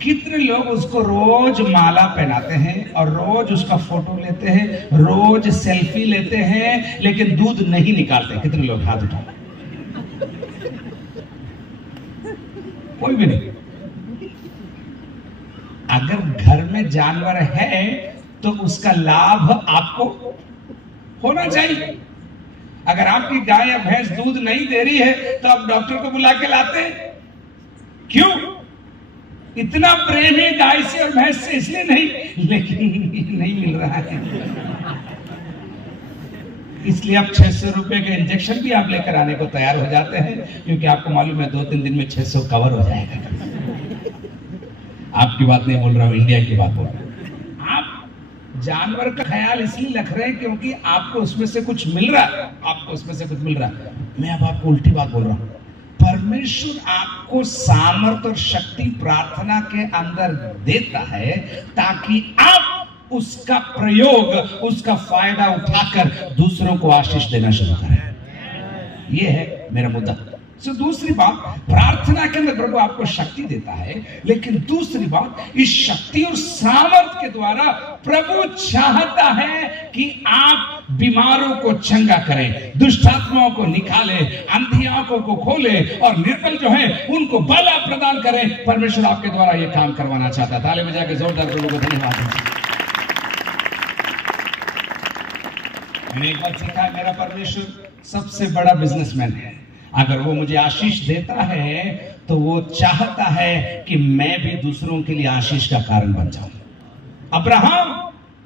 कितने लोग उसको रोज माला पहनाते हैं और रोज उसका फोटो लेते हैं, रोज सेल्फी लेते हैं, लेकिन दूध नहीं निकालते? कितने लोग? हाथ उठाओ। कोई भी नहीं। अगर घर में जानवर है तो उसका लाभ आपको होना चाहिए। अगर आपकी गाय या भैंस दूध नहीं दे रही है तो आप डॉक्टर को बुला के लाते हैं। क्यों? इतना प्रेम है गाय से और भैंस से, इसलिए नहीं, लेकिन नहीं मिल रहा है, इसलिए आप 600 रुपए का इंजेक्शन भी आप लेकर आने को तैयार हो जाते हैं, क्योंकि आपको मालूम है 2-3 दिन में 600 कवर हो जाएगा। आपकी बात नहीं बोल रहा हूं, इंडिया की बात बोल रहा हूं। आप जानवर का ख्याल इसलिए रख रहे हैं क्योंकि आपको उसमें से कुछ मिल रहा है, आपको उसमें से कुछ मिल रहा है। मैं अब आपको उल्टी बात बोल रहा हूं। परमेश्वर आपको सामर्थ और शक्ति प्रार्थना के अंदर देता है ताकि आप उसका प्रयोग, उसका फायदा उठाकर दूसरों को आशीष देना शुरू करें। यह है मेरा मुद्दा। दूसरी बात, प्रार्थना के अंदर प्रभु आपको शक्ति देता है, लेकिन दूसरी बात, इस शक्ति और सामर्थ के द्वारा प्रभु चाहता है कि आप बीमारों को चंगा करें, दुष्ट आत्माओं को निकाले, अंधी आंखों को खोले और निर्बल जो है उनको बल प्रदान करें। परमेश्वर आपके द्वारा यह काम करवाना चाहता है। ताली बजा के जोरदार प्रभु को धन्यवाद दीजिए। मैंने एक बार सीखा, मेरा परमेश्वर सबसे बड़ा बिजनेसमैन है। अगर वो मुझे आशीष देता है तो वो चाहता है कि मैं भी दूसरों के लिए आशीष का कारण बन जाऊं। अब्राहम,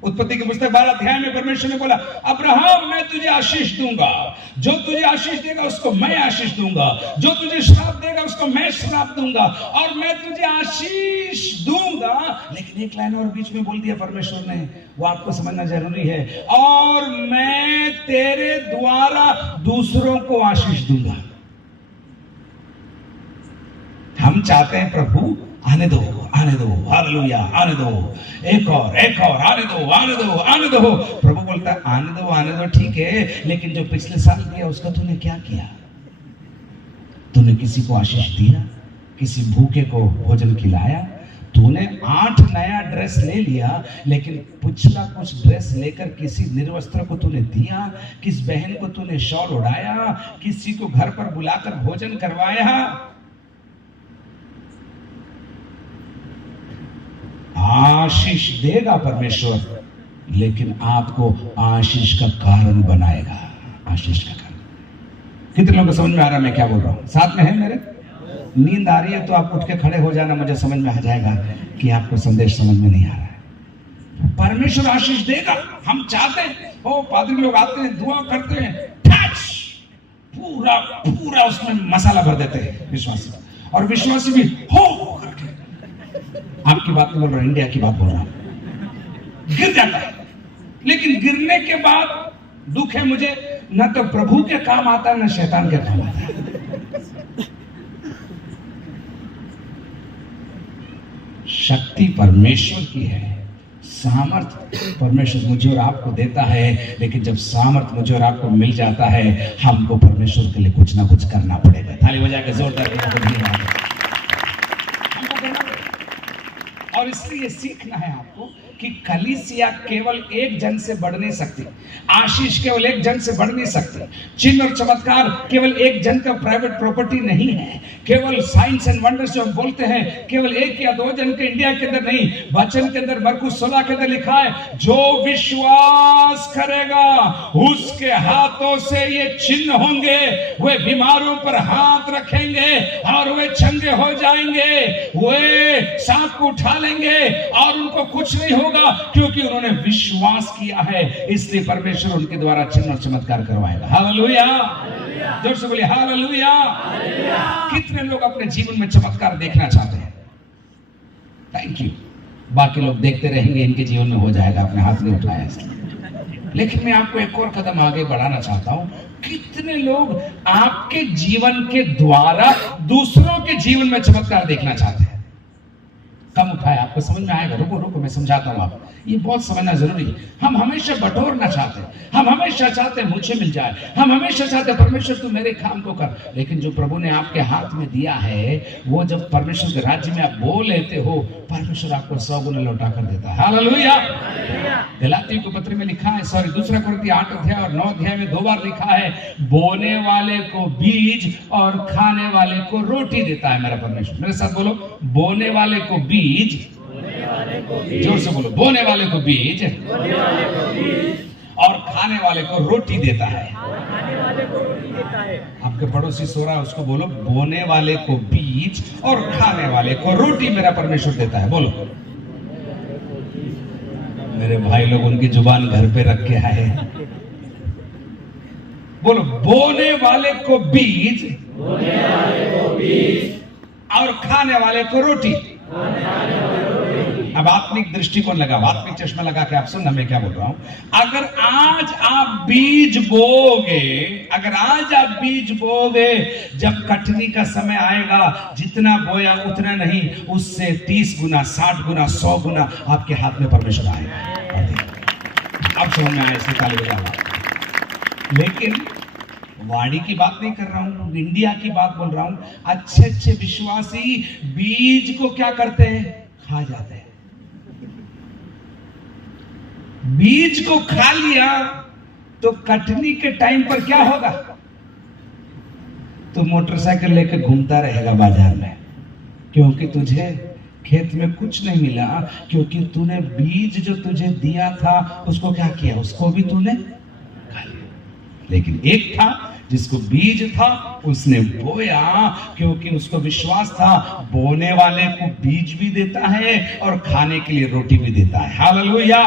उत्पत्ति के पुस्तक 12 अध्याय में परमेश्वर ने बोला, अब्राहम मैं तुझे आशीष दूंगा, जो तुझे आशीष देगा उसको मैं आशीष दूंगा, जो तुझे श्राप देगा उसको मैं श्राप दूंगा, और मैं तुझे आशीष दूंगा। लेकिन एक लाइन और बीच में बोल दिया परमेश्वर ने, वो आपको समझना जरूरी है, और मैं तेरे द्वारा दूसरों को आशीष दूंगा। हम चाहते हैं प्रभु आने दो, आने दो, हालेलुया, आने दो, एक और, आने दो, आने दो, आने दो। प्रभु बोलता है आने दो, ठीक है, लेकिन जो पिछले साल दिया उसका तूने क्या किया? तूने किसी को आशीष दिया? किसी भूखे को भोजन खिलाया? तूने 8 नया ड्रेस ले लिया, लेकिन पिछला कुछ ड्रेस लेकर किसी निर्वस्त्र को तूने दिया, किस बहन को तूने शॉल उड़ाया, किसी को घर पर बुलाकर भोजन करवाया। आशीष देगा परमेश्वर, लेकिन आपको आशीष का कारण बनाएगा। आशीष का कारण। कितने लोगों को समझ में आ रहा है मैं क्या बोल रहा हूं? साथ में है मेरे? नींद आ रही है तो आप उठ के खड़े हो जाना, मुझे समझ में आ जाएगा कि आपको संदेश समझ में नहीं आ रहा है। परमेश्वर आशीष देगा, हम चाहते हैं। ओ पादरी लोग आते हैं, दुआ करते हैं, पूरा पूरा उसमें मसाला भर देते हैं विश्वासी, और विश्वासी भी हो करके, आपकी बात नहीं बोल रहा, इंडिया की बात बोल रहा हूं, गिर जाता है। लेकिन गिरने के बाद दुख है मुझे, न तो प्रभु के काम आता है, न शैतान के काम आता है। शक्ति परमेश्वर की है, सामर्थ परमेश्वर मुझे और आपको देता है, लेकिन जब सामर्थ मुझे और आपको मिल जाता है, हमको परमेश्वर के लिए कुछ ना कुछ करना पड़ेगा। थाली बजा के जोरदार हमको करना पड़ेगा। और इसलिए सीखना है आपको कि कलीसिया केवल एक जन से बढ़ नहीं सकती, आशीष केवल एक जन से बढ़ नहीं सकती, चिन्ह और चमत्कार केवल एक जन का प्राइवेट प्रॉपर्टी नहीं है, केवल साइंस एंड वंडर्स जो हम बोलते हैं केवल एक या दो जन के इंडिया के अंदर नहीं। वचन के अंदर मरकुस 16 के अंदर लिखा है, जो विश्वास करेगा उसके हाथों से ये चिन्ह होंगे, वे बीमारों पर हाथ रखेंगे और वे चंगे हो जाएंगे, वे सांप को उठा लेंगे और उनको कुछ नहीं होगा, क्योंकि उन्होंने विश्वास किया है। इसलिए परमेश्वर उनके द्वारा चिन्ह और चमत्कार करवाएगा। हालेलुया, जोर से बोलिए हालेलुया। कितने लोग अपने जीवन में चमत्कार देखना चाहते हैं? Thank you. बाकी लोग देखते रहेंगे, इनके जीवन में हो जाएगा, अपने हाथ में उठाया इसलिए। लेकिन मैं आपको एक और कदम आगे बढ़ाना चाहता हूं। कितने लोग आपके जीवन के द्वारा दूसरों के जीवन में चमत्कार देखना चाहते हैं? कम उठाए, आपको समझ में आएगा। रुको रुको, मैं समझाता हूँ आपको, ये बहुत समझना जरूरी है। हम हमेशा बटोरना चाहते हैं, हम हमेशा चाहते हैं मुझे मिल जाए, हम हमेशा चाहते हैं परमेश्वर तू मेरे काम को कर। लेकिन जो प्रभु ने आपके हाथ में दिया है, वो जब परमेश्वर के राज्य में आप बो लेते हो, परमेश्वर आपको 100 गुना लौटा कर देता है। हालेलुया। गलातियों के पत्र में लिखा है, 2 कुरिन्थियों 8 अध्याय और 9 अध्याय में 2 बार लिखा है, बोने वाले को बीज और खाने वाले को रोटी देता है मेरा परमेश्वर। मेरे साथ बोलो, बोने वाले को बीज, जोर से बोलो, बोने वाले को बीज और खाने वाले को रोटी देता है। आपके पड़ोसी सो रहा है, उसको बोलो, बोने वाले को बीज और खाने वाले को रोटी मेरा परमेश्वर देता है। बोलो, मेरे भाई लोग उनकी जुबान घर पे रख के आए। बोलो, बोने वाले को बीज और खाने वाले को रोटी। अब आत्मिक दृष्टिकोण लगा, आत्मिक चश्मा लगा के आप सुनना मैं क्या बोल रहा हूं। अगर आज आप बीज बोगे, अगर आज आप बीज बोगे, जब कटनी का समय आएगा, जितना बोया उतना नहीं, उससे 30 गुना, 60 गुना, 100 गुना आपके हाथ में परमेश्वर आएगा। अब समझ में आया, इसलिए ताली बजा। लेकिन वाणी की बात नहीं कर रहा हूं, इंडिया की बात बोल रहा हूं। अच्छे अच्छे विश्वासी बीज को क्या करते हैं? खा जाते हैं। बीज को खा लिया तो कटनी के टाइम पर क्या होगा? तो मोटरसाइकिल लेकर घूमता रहेगा बाजार में, क्योंकि तुझे खेत में कुछ नहीं मिला, क्योंकि तूने बीज जो तुझे दिया था उसको क्या किया? उसको भी तूने खा लिया। लेकिन एक था जिसको बीज था, उसने बोया, क्योंकि उसको विश्वास था बोने वाले को बीज भी देता है और खाने के लिए रोटी भी देता है। हालेलुया।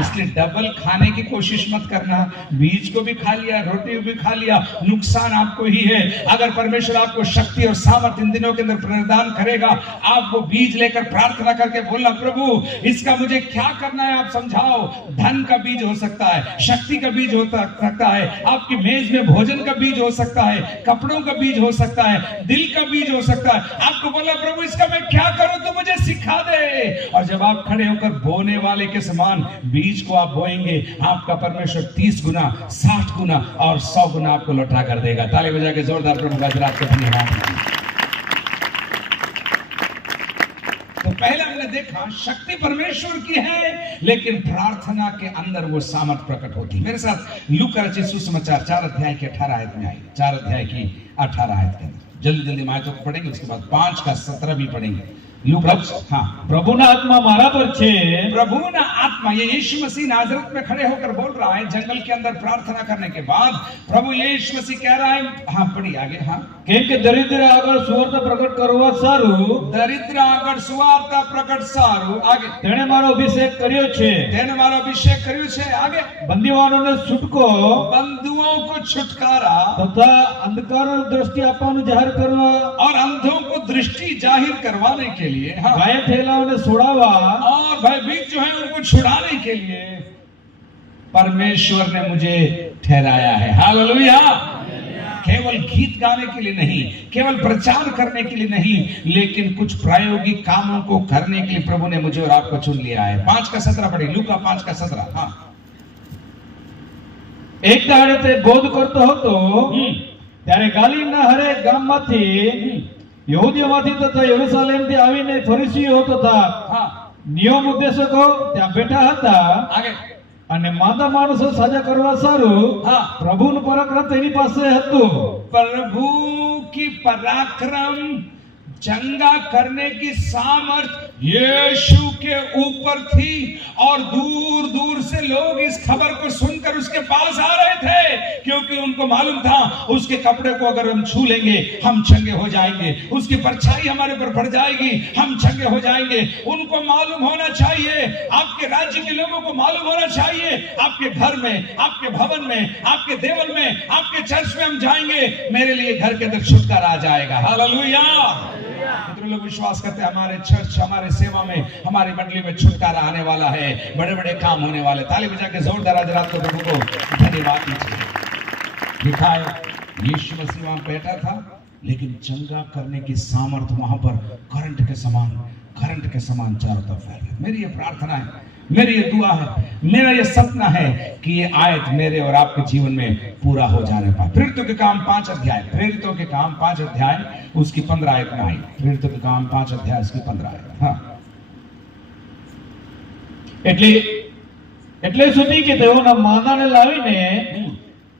इसलिए डबल खाने की कोशिश मत करना। बीज को भी खा लिया, रोटी भी खा लिया, नुकसान आपको ही है। अगर परमेश्वर आपको शक्ति और सामर्थ्य इन दिनों के अंदर प्रदान करेगा, आप वो बीज लेकर प्रार्थना करके बोलना, प्रभु इसका मुझे क्या करना है, आप समझाओ। धन का बीज हो सकता है, शक्ति का बीज हो सकता है, आपकी मेज में भोजन का बीज हो सकता है, कपड़ों का बीज हो सकता है, दिल का बीज हो सकता है। आपको बोला, प्रभु इसका मैं क्या करूं, तो मुझे सिखा दे। और जब आप खड़े होकर बोने वाले के समान बीज को आप बोएंगे, आपका परमेश्वर 30 गुना, 60 गुना और 100 गुना आपको लौटा कर देगा। ताली बजा के जोरदार प्रभु का धन्यवाद। तो पहले हमने देखा शक्ति परमेश्वर की है, लेकिन प्रार्थना के अंदर वो सामर्थ प्रकट होती है। मेरे साथ लूका रचित सुसमाचार 4 अध्याय की 18 आयत में आई, 4 अध्याय की 18 आयत के अंदर जल्दी जल्दी आयतों को पढ़ेंगे, उसके बाद 5 का 17 भी पढ़ेंगे। लूका, हाँ, પ્રભુના આત્મા મારા પર છે, प्रभु ना आत्मा, ये यीशु मसीह नाजरत में खड़े होकर बोल रहा है जंगल के अंदर प्रार्थना करने के बाद प्रभु यीशु मसीह कह रहा है, हाँ पढ़िए आगे, हाँ, કેમ કે દરિદ્ર આગળ સુવાર્તા પ્રગટ કરવા સારું दरिद्र आगर सुवार्ता प्रकट सारू, आगे, તેણે મારો અભિષેક કર્યો છે, तेने मारो अभिषेक કર્યું છે, आगे, બંદીવાનોને છૂટકો बंधुओं को छुटकारा તથા અંધકારનો દ્રષ્ટિ આપવાનું જાહેર કરવા, और अंधों को दृष्टि जाहिर करवाने के लिए, हाँ, ઘાયલ થયેલાઓને છોડાવવા, और भयभीत जो है उनको छुड़ाने के लिए परमेश्वर ने मुझे ठहराया है। हालेलुया। केवल गीत गाने के लिए नहीं, केवल प्रचार करने के लिए नहीं, लेकिन कुछ प्रायोगिक कामों को करने के लिए प्रभु ने मुझे और आपको चुन लिया है। 5 का 17 पढ़े, लूका 5 का 17, हाँ। એક દાડે તે બોધ કરતો હતો ત્યારે ગાલિલના હરેક ગામમાંથી યહૂદીઓમાંથી તથા યરૂશલેમથી આવીને ફરીસીઓ તથા हाँ, નિયમ ઉપદેશકો ત્યાં બેઠા હતા आगे, અને માંદા માણસો સાજા કરવા સારું हाँ, પ્રભુનું પરાક્રમ તેની પાસે હતું। प्रभु की पराक्रम, चंगा करने की सामर्थ यीशु के ऊपर थी, और दूर दूर से लोग इस खबर को सुनकर उसके पास आ रहे थे, क्योंकि उनको मालूम था उसके कपड़े को अगर हम छू लेंगे हम चंगे हो जाएंगे, उसकी परछाई हमारे पर पड़ जाएगी हम चंगे हो जाएंगे। उनको मालूम होना चाहिए, आपके राज्य के लोगों को मालूम होना चाहिए, आपके घर में, आपके भवन में, आपके देवल में, आपके चर्च में हम जाएंगे, मेरे लिए घर के अंदर छुटकारा आ जाएगा। हालेलुया। मित्रों, लोग विश्वास करते हैं हमारे चर्च, हमारे सेवा में, हमारी मंडली में छुटकारा आने वाला है, बड़े बड़े काम होने वाले। ताली बजा के जोरदार आज रात को प्रभु को धन्यवाद दीजिए। लिखा है यीशु मसीह वहां बैठा था, लेकिन चंगा करने की सामर्थ वहां पर करंट के समान चारों तरफ फैल गई। मेरी ये प्रार्थना है, मेरी ये दुआ है, मेरा ये सपना है कि ये आयत मेरे और आपके जीवन में पूरा हो जाने पाए। प्रेरितों के काम 5 अध्याय, प्रेरितों के काम 5 अध्याय उसकी 15 आयत में आई। प्रेरितों के काम 5 अध्याय उसकी 15 आयत, हाँ। એટલે સુધી કે તેઓના માંદાને લાવીને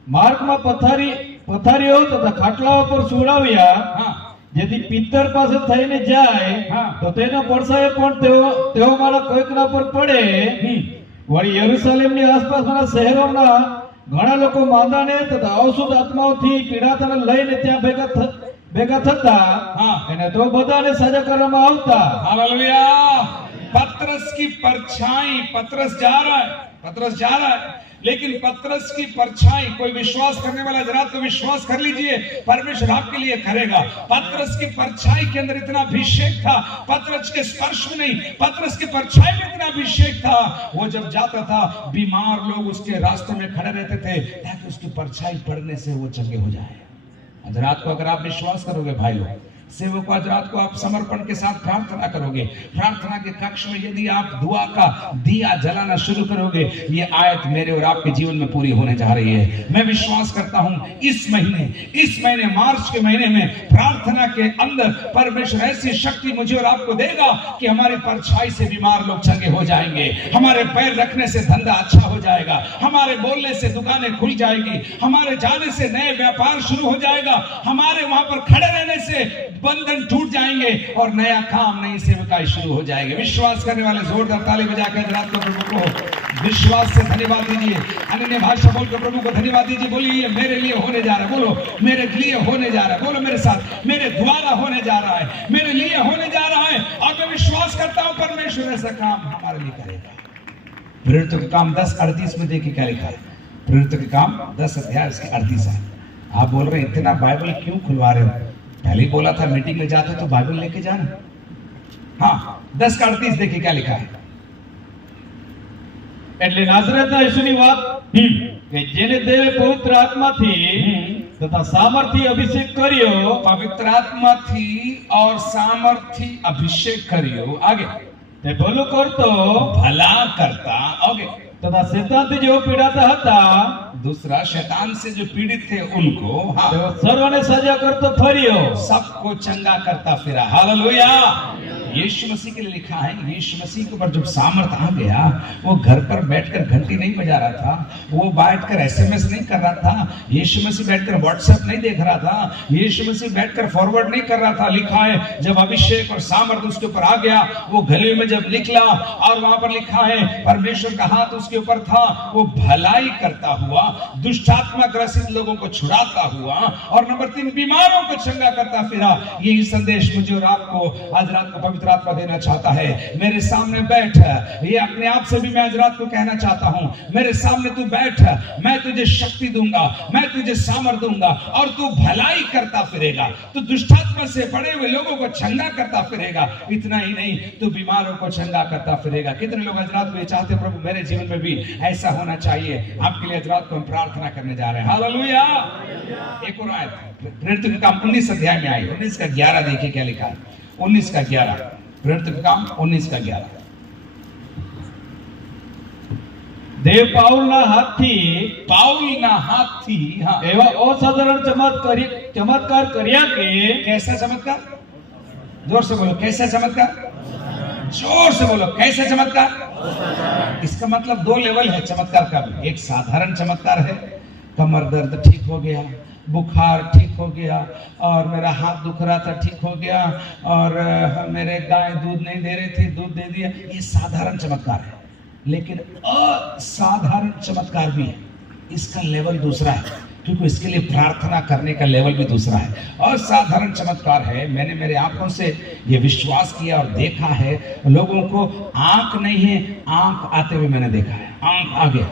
માર્ગમાં પથારીઓ તથા ખાટલાઓ પર સુવડાવ્યા, हाँ, જેથી પિત્તર પાસે થઈને જાય હા. તો તેનો પડછાયો પણ તેઓમાંના કોઈકના પર પડે। વળી યરૂશલેમની આસપાસના શહેરોના ઘણા લોકો માંદાને તથા અશુદ્ધ આત્માઓથી પીડાતાને લઈને ત્યાં ભેગા થતા हाँ। અને તો બધાને સાજા કરવામાં આવતા। हालेलुया। पतरस की परछाई, पतरस जा रहा है, लेकिन पतरस की परछाई, कोई विश्वास करने वाला जरा तो विश्वास कर लीजिए, परमेश्वर आपके लिए करेगा। पतरस की परछाई के अंदर इतना अभिषेक था, पतरस के स्पर्श में नहीं, पतरस की परछाई में इतना अभिषेक था। वो जब जाता था बीमार लोग उसके रास्ते में खड़े रहते थे ताकि उसकी परछाई पड़ने से वो चंगे हो जाए। आज रात को अगर आप विश्वास करोगे भाई लोग, सेवक आज रात को आप समर्पण के साथ प्रार्थना करोगे, प्रार्थना के कक्ष में यदि आप दुआ का दिया जलाना शुरू करोगे, ये आयत मेरे और आपके जीवन में पूरी होने जा रही है। मैं विश्वास करता हूं इस महीने मार्च के महीने में प्रार्थना के अंदर परमेश्वर ऐसी शक्ति मुझे और आपको देगा कि हमारी परछाई से बीमार लोग चंगे हो जाएंगे, हमारे पैर रखने से धंधा अच्छा हो जाएगा, हमारे बोलने से दुकानें खुल जाएगी, हमारे जाने से नए व्यापार शुरू हो जाएगा, हमारे वहां पर खड़े रहने से बंधन टूट जाएंगे और नया काम, नई सेवकाई शुरू हो जाएगी। विश्वास करने वाले जोरदार ताली बजाकर रात को प्रभु को विश्वास से धन्यवाद दीजिए, अन्य भाषा बोलकर प्रभु को धन्यवाद दीजिए। बोलिए मेरे लिए होने जा रहा है, बोलो मेरे लिए होने जा रहा है, बोलो मेरे साथ मेरे द्वारा होने जा रहा है, मेरे लिए होने जा रहा है, और मैं विश्वास करता हूं परमेश्वर ऐसा काम हमारे लिए करेगा। प्रेरितों के काम 10:38 में देखिए क्या लिखा है। प्रेरितों के काम 10 अध्याय उसके 38 है। आप बोल रहे इतना बाइबल क्यों खुलवा रहे हो? पहले ही बोला था मीटिंग में जाते तो बाइबल लेके जाना। हाँ, 10:38 देखिए क्या लिखा है। એટલે નાઝરેતના યીશુની વાત કે જેને દેવે પવિત્ર આત્માથી તથા સામર્થ્ય અભિષેક કર્યો, पवित्र आत्मा थी और सामर्थी अभिषेक करियो, आगे તે ભલું કરતો भला करता, आगे તથા શૈતાનથી જેઓ પીડાતા હતા दूसरा शैतान से जो पीड़ित थे उनको, हाँ, તેઓ સર્વને સજા કરતો ફર્યો। सबको चंगा करता फिरा। हालेलुया। यीशु मसीह के लिए लिखा है, यीशु मसीह के ऊपर जब सामर्थ आ गया, वो घर पर बैठकर घंटी नहीं बजा रहा था, वो बैठकर एसएमएस नहीं कर रहा था, यीशु मसीह बैठकर व्हाट्सएप नहीं देख रहा था, यीशु मसीह बैठकर फॉरवर्ड नहीं कर रहा था। लिखा है जब अभिषेक और सामर्थ उसके ऊपर आ गया, वो गली में जब निकला और वहां पर लिखा है परमेश्वर का हाथ उसके ऊपर था, वो भलाई करता हुआ, दुष्टात्मा ग्रसित लोगों को छुड़ाता हुआ, और नंबर 3 बीमारों को चंगा करता फिरा। यही संदेश मुझे और आपको आज रात को पवित्र आत्मा देना चाहता है। मेरे सामने बैठ, ये अपने आप से भी मैं आज रात को कहना चाहता हूं, मेरे सामने तू बैठ, मैं तुझे शक्ति दूंगा, मैं तुझे सामर्थ दूंगा और तू भलाई करता फिरेगा, तू दुष्टात्मा से पड़े हुए लोगों को चंगा करता फिरेगा। इतना ही नहीं, तू बीमारों को चंगा करता फिरेगा। कितने लोग आज रात को ये चाहते, प्रभु मेरे जीवन में भी ऐसा होना चाहिए। आपके लिए आज रात को हम प्रार्थना करने जा रहे हैं। हालेलुया। एक और आयत प्रेरितों के काम 19 अध्याय में आई, 19 का 11 देखिए क्या लिखा है। 19 का 11 प्रेरितों के काम 19 का 11। દેવ પાઉલના હાથથી હા એવા અસાધારણ ચમત્કાર કર્યા કે कैसा चमत्कार? जोर से बोलो, कैसा चमत्कार? जोर से बोलो, कैसा चमत्कार? इसका मतलब 2 लेवल है चमत्कार का भी। एक साधारण चमत्कार है, कमर दर्द ठीक हो गया, बुखार ठीक हो गया, और मेरा हाथ दुख रहा था ठीक हो गया, और मेरे गाय दूध नहीं दे रही थी दूध दे दिया। ये साधारण चमत्कार है। लेकिन असाधारण चमत्कार भी है, इसका लेवल दूसरा है, क्योंकि इसके लिए प्रार्थना करने का लेवल भी दूसरा है। असाधारण चमत्कार है, मैंने मेरे आंखों से ये विश्वास किया और देखा है। लोगों को आंख नहीं है, आंख आते हुए मैंने देखा है। आंख आ गया।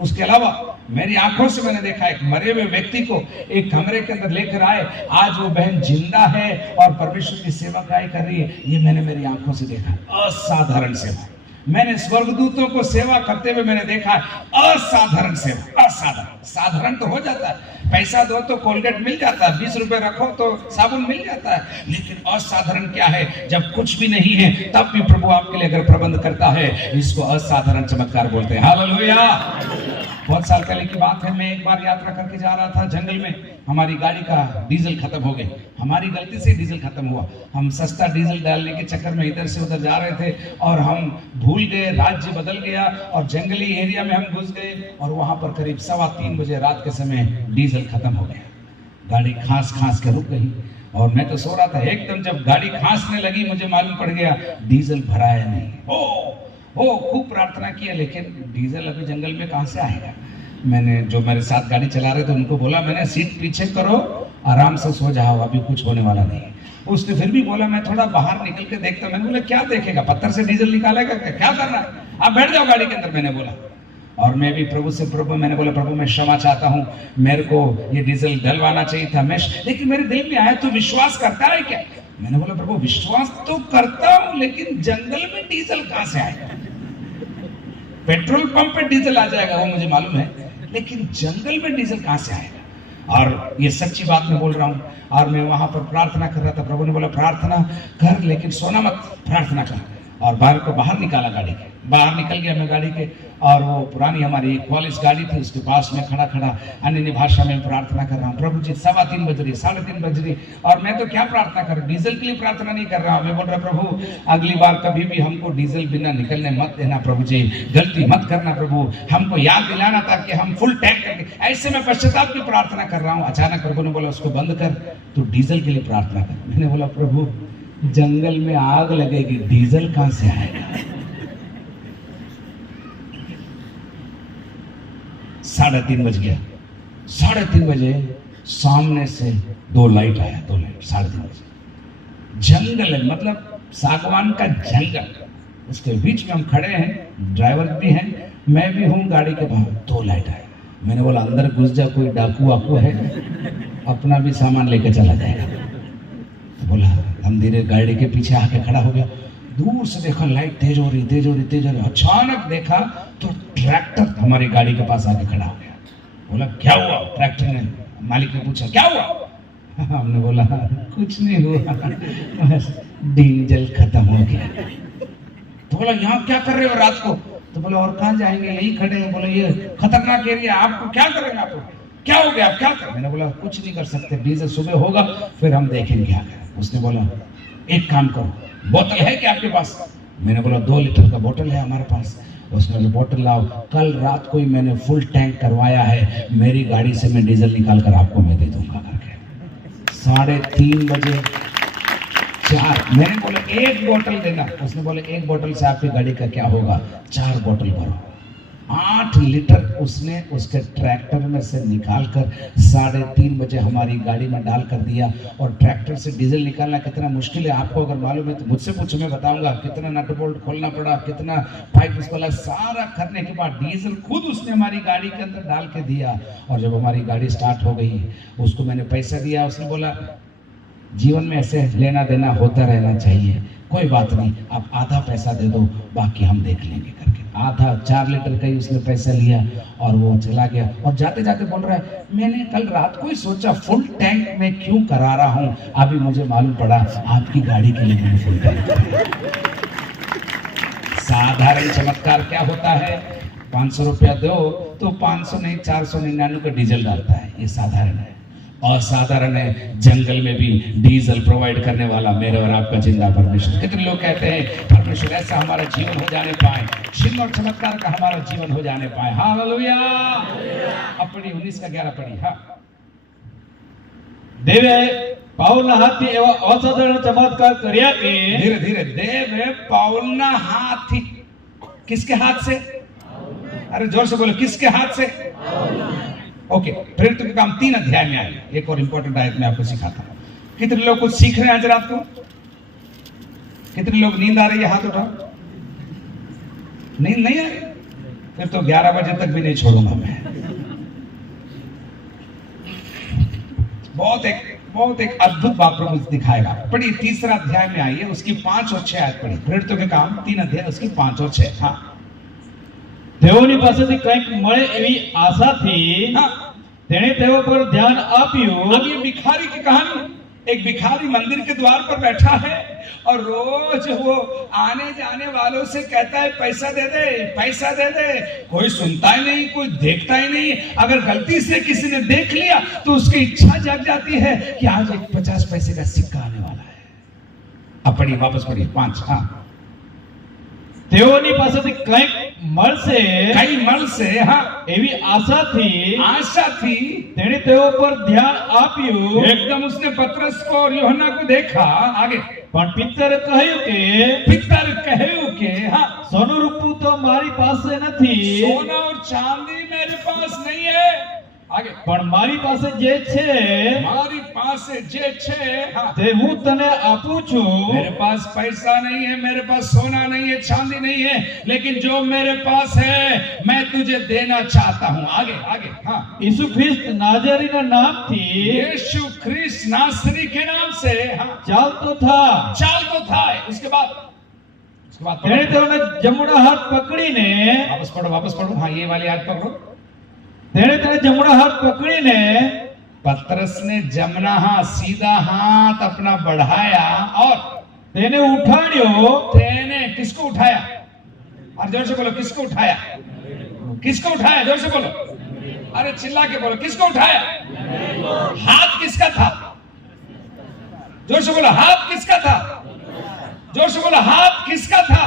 उसके अलावा मेरी आंखों से मैंने देखा एक मरे हुए व्यक्ति को एक कमरे के अंदर लेकर आए, आज वो बहन जिंदा है और परमेश्वर की सेवा काय कर रही है। ये मैंने मेरी आंखों से देखा। असाधारण सेवा। मैंने स्वर्गदूतों को सेवा करते हुए मैंने देखा है। असाधारण सेवा। असाधारण, साधारण तो हो जाता है, पैसा दो तो कोलगेट मिल जाता है, 20 रुपए रखो तो साबुन मिल जाता है। लेकिन असाधारण क्या है? जब कुछ भी नहीं है तब भी प्रभु आपके लिए अगर प्रबंध करता है, इसको असाधारण चमत्कार बोलते हैं। हालेलुया। बहुत साल पहले की बात है, मैं एक बार यात्रा करके जा रहा था जंगल में, हमारी गाड़ी का डीजल खत्म हो गई। हमारी गलती से डीजल खत्म हुआ। हम सस्ता डीजल डालने के चक्कर में इधर से उधर जा रहे थे और हम भूल गए, राज्य बदल गया और जंगली एरिया में हम घुस गए, और वहां पर करीब 3:15 बजे रात के समय डीजल खत्म हो गया। गाड़ी खांस के रुक गई और मैं तो सो रहा था। एकदम जब गाड़ी खांसने लगी, मुझे मालूम पड़ गया डीजल भराया नहीं। खूब प्रार्थना किया, लेकिन डीजल अभी जंगल में कहां से आएगा। मैंने जो मेरे साथ गाड़ी चला रहे थे उनको बोला, मैंने सीट पीछे करो, आराम से सो जाओ, अभी कुछ होने वाला नहीं। उसने फिर भी बोला, मैं थोड़ा बाहर निकल के देखता। मैंने बोला क्या देखेगा, पत्थर से डीजल निकालेगा क्या करना है, आप बैठ जाओ गाड़ी के अंदर, मैंने बोला। और मैं भी मैंने बोला प्रभु मैं क्षमा चाहता हूँ, मेरे को ये डीजल डलवाना चाहिए था। लेकिन मेरे दिल में आया तो विश्वास करता है क्या? मैंने बोला प्रभु विश्वास तो करता हूँ, लेकिन जंगल में डीजल कहां से आएगा? पेट्रोल पंप पे डीजल आ जाएगा वो मुझे मालूम है, लेकिन जंगल में डीजल कहां से आएगा? और ये सच्ची बात मैं बोल रहा हूँ। और मैं वहां पर प्रार्थना कर रहा था, प्रभु ने बोला प्रार्थना कर, लेकिन सोना मत, प्रार्थना कर। और बाहर निकाला गाड़ी के, बाहर निकल गया मैं गाड़ी के, और वो पुरानी हमारी कॉलेज गाड़ी थी, उसके पास में खड़ा अन्य भाषा में प्रार्थना कर रहा हूँ। प्रभु जी 3:15 बज रही, 3:30 बज रही, और मैं तो क्या प्रार्थना कर रहा हूँ, डीजल के लिए प्रार्थना नहीं कर रहा हूँ। मैं बोल रहा प्रभु अगली बार कभी भी हमको डीजल बिना निकलने मत देना प्रभु जी, गलती मत करना प्रभु, हमको याद दिलाना ताकि हम फुल टैंक करके। ऐसे मैं पश्चाताप की प्रार्थना कर रहा हूँ। अचानक प्रभु ने बोला उसको बंद कर, तो डीजल के लिए प्रार्थना कर। मैंने बोला प्रभु जंगल में आग लगेगी, डीजल कहां से आएगा? 3:30 बज गया। 3:30 बजे सामने से 2 लाइट आया, 2 लाइट 3:30 बजे। जंगल है, मतलब सागवान का जंगल, उसके बीच में हम खड़े हैं, ड्राइवर भी हैं, मैं भी हूं गाड़ी के बाहर। 2 लाइट आए। मैंने बोला अंदर घुस जा, कोई डाकू वाकू है, अपना भी सामान लेकर चला जाएगा। तो बोला हम धीरे गाड़ी के पीछे आके खड़ा हो गया। दूर से देखा लाइट तेज हो रही। अचानक देखा तो ट्रैक्टर हमारी गाड़ी के पास आके खड़ा हो गया। बोला क्या हुआ? ट्रैक्टर ने मालिक ने पूछा क्या हुआ? हमने बोला कुछ नहीं हुआ, बस डीजल खत्म हो गया। तो बोला यहाँ क्या कर रहे हो रात को? तो बोला और कहाँ जाएंगे, यही खड़े हैं। बोला ये खतरनाक एरिया, आपको क्या करेंगे, आपको क्या हो गया, आप क्या करें? मैंने बोला कुछ नहीं कर सकते, डीजल सुबह होगा फिर हम देखेंगे क्या करें। उसने बोला एक काम करो, बोतल है क्या आपके पास? मैंने बोला 2 लीटर का बोतल है हमारे पास। उसने बोला बोतल लाओ, कल रात को ही मैंने फुल टैंक करवाया है, मेरी गाड़ी से मैं डीजल निकाल कर आपको मैं दे दूंगा करके। 3:30 बजे 4, मैंने बोला 1 बोतल देना। उसने बोले 1 बोतल से आपकी गाड़ी का क्या होगा? 4 बोतल भरो। 8 लीटर उसने उसके ट्रैक्टर में से निकालकर 3:30 बजे हमारी गाड़ी में डाल कर दिया। और ट्रैक्टर से डीजल निकालना कितना मुश्किल है आपको अगर मालूम है तो मुझसे पूछो, मैं बताऊंगा। कितना नट बोल्ट खोलना पड़ा, कितना पाइप उसको लगा, सारा करने के बाद डीजल खुद उसने हमारी गाड़ी के अंदर डाल के दिया। और जब हमारी गाड़ी स्टार्ट हो गई, उसको मैंने पैसा दिया। उसने बोला जीवन में ऐसे लेना देना होता रहना चाहिए, कोई बात नहीं, आप आधा पैसा दे दो, बाकी हम देख लेंगे करके। आधा 4 लीटर का ही उसने पैसा लिया और वो चला गया। और जाते जाते बोल रहा है मैंने कल रात को ही सोचा फुल टैंक में क्यों करा रहा हूं, अभी मुझे मालूम पड़ा आपकी गाड़ी के लिए मैंने फुल टैंक कराया। साधारण चमत्कार क्या होता है? 500 रुपया दो तो 500 नहीं 499 का डीजल डालता है, ये साधारण है। असाधारण है, जंगल में भी डीजल प्रोवाइड करने वाला मेरे और आपका जिंदा परमेश्वर। कितने लोग कहते हैं परमेश्वर ऐसा हमारा जीवन हो जाने पाए, चिन्ह और चमत्कार का हमारा जीवन हो जाने पाए। हालेलुया। अपनी 19 का 11 पढ़ी। हाँ, देवे पाउलના હાથથી એવા અસાધારણ ચમત્કાર કર્યા કે धीरे धीरे देव पाउलना हाथी, किसके हाथ से? अरे जोर से बोलो, किसके हाथ से? ओके, प्रेरितों के काम 3 अध्याय में आए। एक और इंपॉर्टेंट आयत मैं आपको सिखाता हूं। कितने लोग कुछ सीख रहे हैं आज रात को? कितने लोग नींद आ रही है? हाथ उठाओ। नींद नहीं आ रही? फिर तो 11 बजे तक भी नहीं छोड़ूंगा मैं। बहुत एक अद्भुत बात प्रभु दिखाएगा। पढ़िए 3रा अध्याय में आइए, उसकी 5 और 6 आयत पढ़िए। प्रेरितों के काम 3 अध्याय, उसकी 5 और 6। हाँ, તેઓની પાસેથી કંઈક મળે એવી આશાથી हाँ। તેણે તેઓ પર ध्यान આપ્યું। अब ये भिखारी की कहानी। एक भिखारी मंदिर के द्वार पर बैठा है और रोज वो आने जाने वालों से कहता है पैसा दे दे, पैसा दे दे। कोई सुनता ही नहीं, कोई देखता ही नहीं। अगर गलती से किसी ने देख लिया तो उसकी इच्छा जाग जाती है कि आज एक 50 पैसे का सिक्का आने वाला है। अब पढ़िए, वापस पढ़िए 5। हाँ, તેઓની પાસેથી કંઈક મળશે कई मल से, हाँ, એવી આશાથી आशा थी। તેણે તેઓ પર ध्यान આપ્યું। एकदम उसने पतरस को और यूहन्ना को देखा। आगे, પણ પિત્તરે કહ્યું કે पितर कहू के, हाँ, સોનું રૂપું તો મારી પાસે નથી, सोना और चांदी मेरे पास नहीं है। आगे, પણ મારી પાસે જે છે हमारी पास जे छे, हाँ, તે હું તને આપું છું। मेरे पास पैसा नहीं है, मेरे पास सोना नहीं है, चांदी नहीं है, लेकिन जो मेरे पास है मैं तुझे देना चाहता हूं। आगे आगे, हाँ, ઈસુ ખ્રિસ્ત નાઝરીના નામથી यीशु ख्रिस्त नासरी के नाम से, हाँ, ચાલતો था। चाल तो था। उसके बाद તેણે તેઓને જમણો હાથ પકડીને वापस पढ़ो। हाँ, ये वाली याद पकड़ो। તેણે તેણે જમણો હાથ પકડીને पतरस ने जमना हाथ, सीधा हाथ अपना बढ़ाया और તેને ઉઠાડ્યો। तेने किसको उठाया? और जोर से बोलो, किसको उठाया? किसको उठाया? जोर से बोलो, अरे चिल्ला के बोलो, किसको उठाया? हाथ किसका था? जोर से बोलो, हाथ किसका था? जोर से बोलो, हाथ किसका था?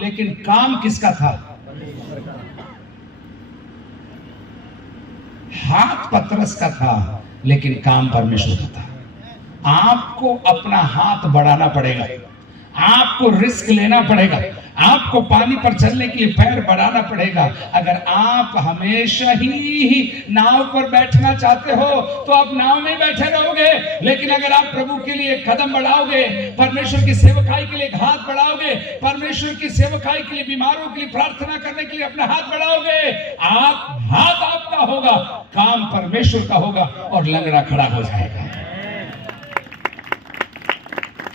लेकिन काम किसका था? हाथ पतरस का था, लेकिन काम परमेश्वर का था। आपको अपना हाथ बढ़ाना पड़ेगा, आपको रिस्क लेना पड़ेगा, आपको पानी पर चलने के लिए पैर बढ़ाना पड़ेगा। अगर आप हमेशा ही नाव पर बैठना चाहते हो तो आप नाव में बैठे रहोगे। लेकिन अगर आप प्रभु के लिए कदम बढ़ाओगे, परमेश्वर की सेवकाई के लिए हाथ बढ़ाओगे, परमेश्वर की सेवकाई के लिए, बीमारों के लिए प्रार्थना करने के लिए अपना हाथ बढ़ाओगे, हाथ आपका होगा, काम परमेश्वर का होगा और लंगड़ा खड़ा हो जाएगा।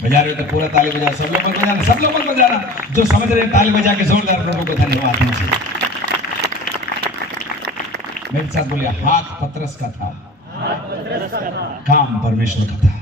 बजा रहे हो तो पूरा ताली बजा, सब लोग मत बजाना, सब लोग मत बजाना। जो समझ रहे हैं ताली बजा के जोरदार प्रभु को धन्यवाद दीजिए। मेरे साथ बोलिए, हाथ पतरस का था, काम परमेश्वर का था।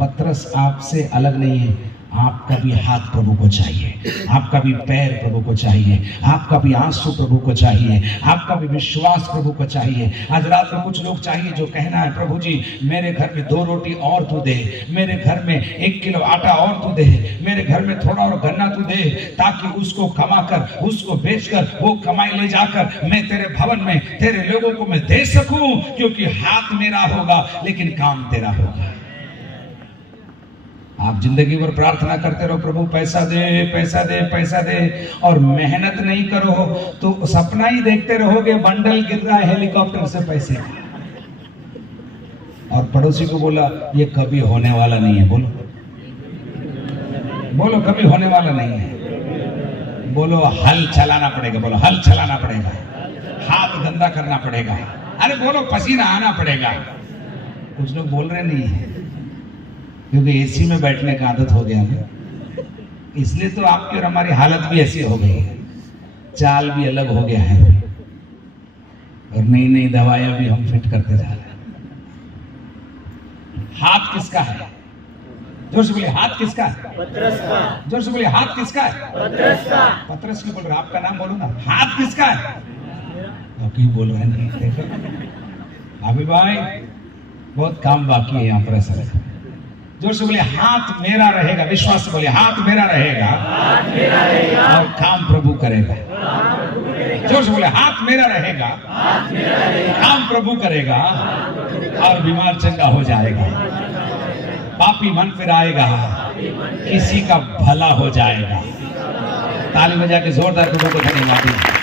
पतरस आपसे अलग नहीं है, आपका भी हाथ प्रभु को चाहिए, आपका भी पैर प्रभु को चाहिए, आपका भी आंसू प्रभु को चाहिए, आपका भी विश्वास प्रभु को चाहिए। आज रात में कुछ लोग चाहिए जो कहना है, प्रभु जी मेरे घर में 2 रोटी और तू दे, मेरे घर में 1 किलो आटा और तू दे, मेरे घर में थोड़ा और गन्ना तू दे, ताकि उसको कमाकर, उसको बेचकर, वो कमाई ले जाकर मैं तेरे भवन में तेरे लोगों को मैं दे सकूं, क्योंकि हाथ मेरा होगा लेकिन काम तेरा होगा। आप जिंदगी भर प्रार्थना करते रहो, प्रभु पैसा दे, पैसा दे, पैसा दे, और मेहनत नहीं करो तो सपना ही देखते रहोगे बंडल गिर रहा है हेलीकॉप्टर से पैसे का। और पड़ोसी को बोला ये कभी होने वाला नहीं है, बोलो बोलो कभी होने वाला नहीं है। बोलो हल चलाना पड़ेगा, बोलो हल चलाना पड़ेगा, हाथ गंदा करना पड़ेगा, अरे बोलो पसीना आना पड़ेगा। कुछ लोग बोल रहे नहीं है क्योंकि एसी में बैठने का आदत हो गया है, इसलिए तो आपकी और हमारी हालत भी ऐसी हो गई है, चाल भी अलग हो गया है और नई नई दवाइयां भी हम फिट करते जा रहे हैं। हाथ किसका है? जोर से बोलिए, हाथ किसका है? पतरस का। जोर से बोलिए, हाथ किसका है? पतरस का। पतरस क्यों बोल रहे? आपका नाम बोलो ना। हाथ किसका है? आप क्यों बोल रहे हैं? देखो अभी भाई बहुत काम बाकी है यहाँ पर। ऐसा जोर से बोलिए, हाथ मेरा रहेगा। विश्वास से बोलिए, हाथ मेरा रहेगा, हाथ मेरा रहेगा और काम प्रभु करेगा। जोर से बोलिए, हाथ मेरा रहेगा, हाथ मेरा रहेगा, काम प्रभु करेगा, और बीमार चंगा हो जाएगा, पापी मन फिराएगा, किसी का भला हो जाएगा। ताली बजा के जोरदार प्रभु को धन्यवाद दीजिए।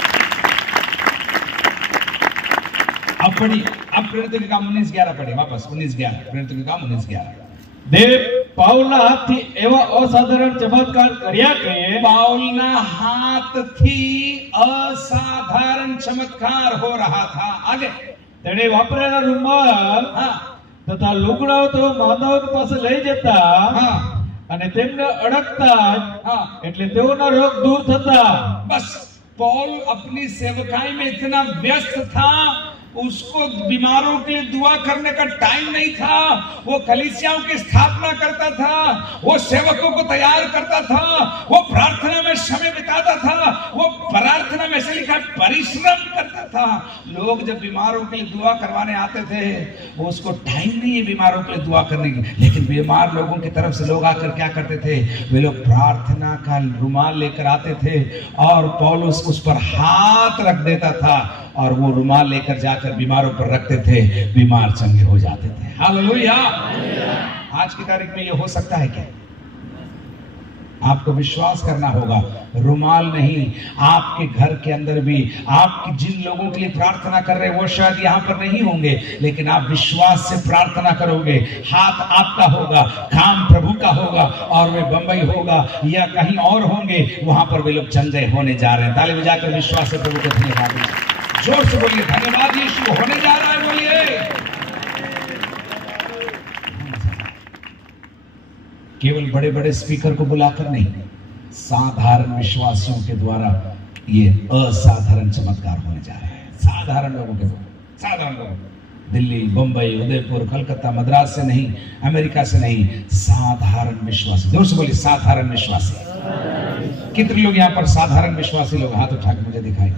अब पढ़ी, अब प्रेरितों के काम 19:11 पढ़े वापस। 19:11 प्रेरितों के काम 19:11। દેવ પાઉલના હાથથી એવા અસાધારણ ચમત્કાર કર્યા કે पाउलना हाथ थी असाधारण चमत्कार हो रहा था। आगे તેણે વાપરેલા રૂમાલ हाँ તથા લુગડાઓ તો માનવ પાસે લઈ જતા हाँ અને તેમને અડકતા જ हाँ એટલે તેઓના રોગ દૂર થતા। बस पौल अपनी सेवकाई में इतना व्यस्त था, उसको बीमारों के लिए दुआ करने का टाइम नहीं था। वो कलीसियाओं की स्थापना करता था, वो सेवकों को तैयार करता था, वो प्रार्थना में समय बिताता था, वो प्रार्थना में से लिखा परिश्रम करता था। लोग जब बीमारों के लिए दुआ करवाने आते थे, वो उसको टाइम नहीं है बीमारों के लिए दुआ करने की, लेकिन बीमार लोगों की तरफ से लोग आकर क्या करते थे? वे लोग प्रार्थना का रुमाल लेकर आते थे और पौलुस उस पर हाथ रख देता था और वो रुमाल लेकर जाकर बीमारों पर रखते थे, बीमार चंगे हो जाते थे। हालेलुया। आज की तारीख में ये हो सकता है क्या? आपको विश्वास करना होगा, रुमाल नहीं, आपके घर के अंदर भी आप जिन लोगों के लिए प्रार्थना कर रहे हैं वो शायद यहाँ पर नहीं होंगे, लेकिन आप विश्वास से प्रार्थना करोगे, हाथ आपका होगा, काम प्रभु का होगा, और वे बंबई होगा या कहीं और होंगे, वहां पर वे लोग चंगे होने जा रहे हैं। ताली बजाकर विश्वास से प्रभु को धन्यवाद दीजिए। जोर से बोलिए, धन्यवाद यीशु, होने जा रहा है, बोलिए। केवल बड़े बड़े स्पीकर को बुलाकर नहीं, साधारण विश्वासियों के द्वारा ये असाधारण चमत्कार होने जा रहे हैं। साधारण लोगों के द्वारा, साधारण लोग, दिल्ली, बंबई, उदयपुर, कलकत्ता, मद्रास से नहीं, अमेरिका से नहीं, साधारण विश्वासी। जोर से बोलिए, साधारण विश्वासी। कितने लोग यहाँ पर साधारण विश्वासी लोग? हाथ उठा के मुझे दिखाई।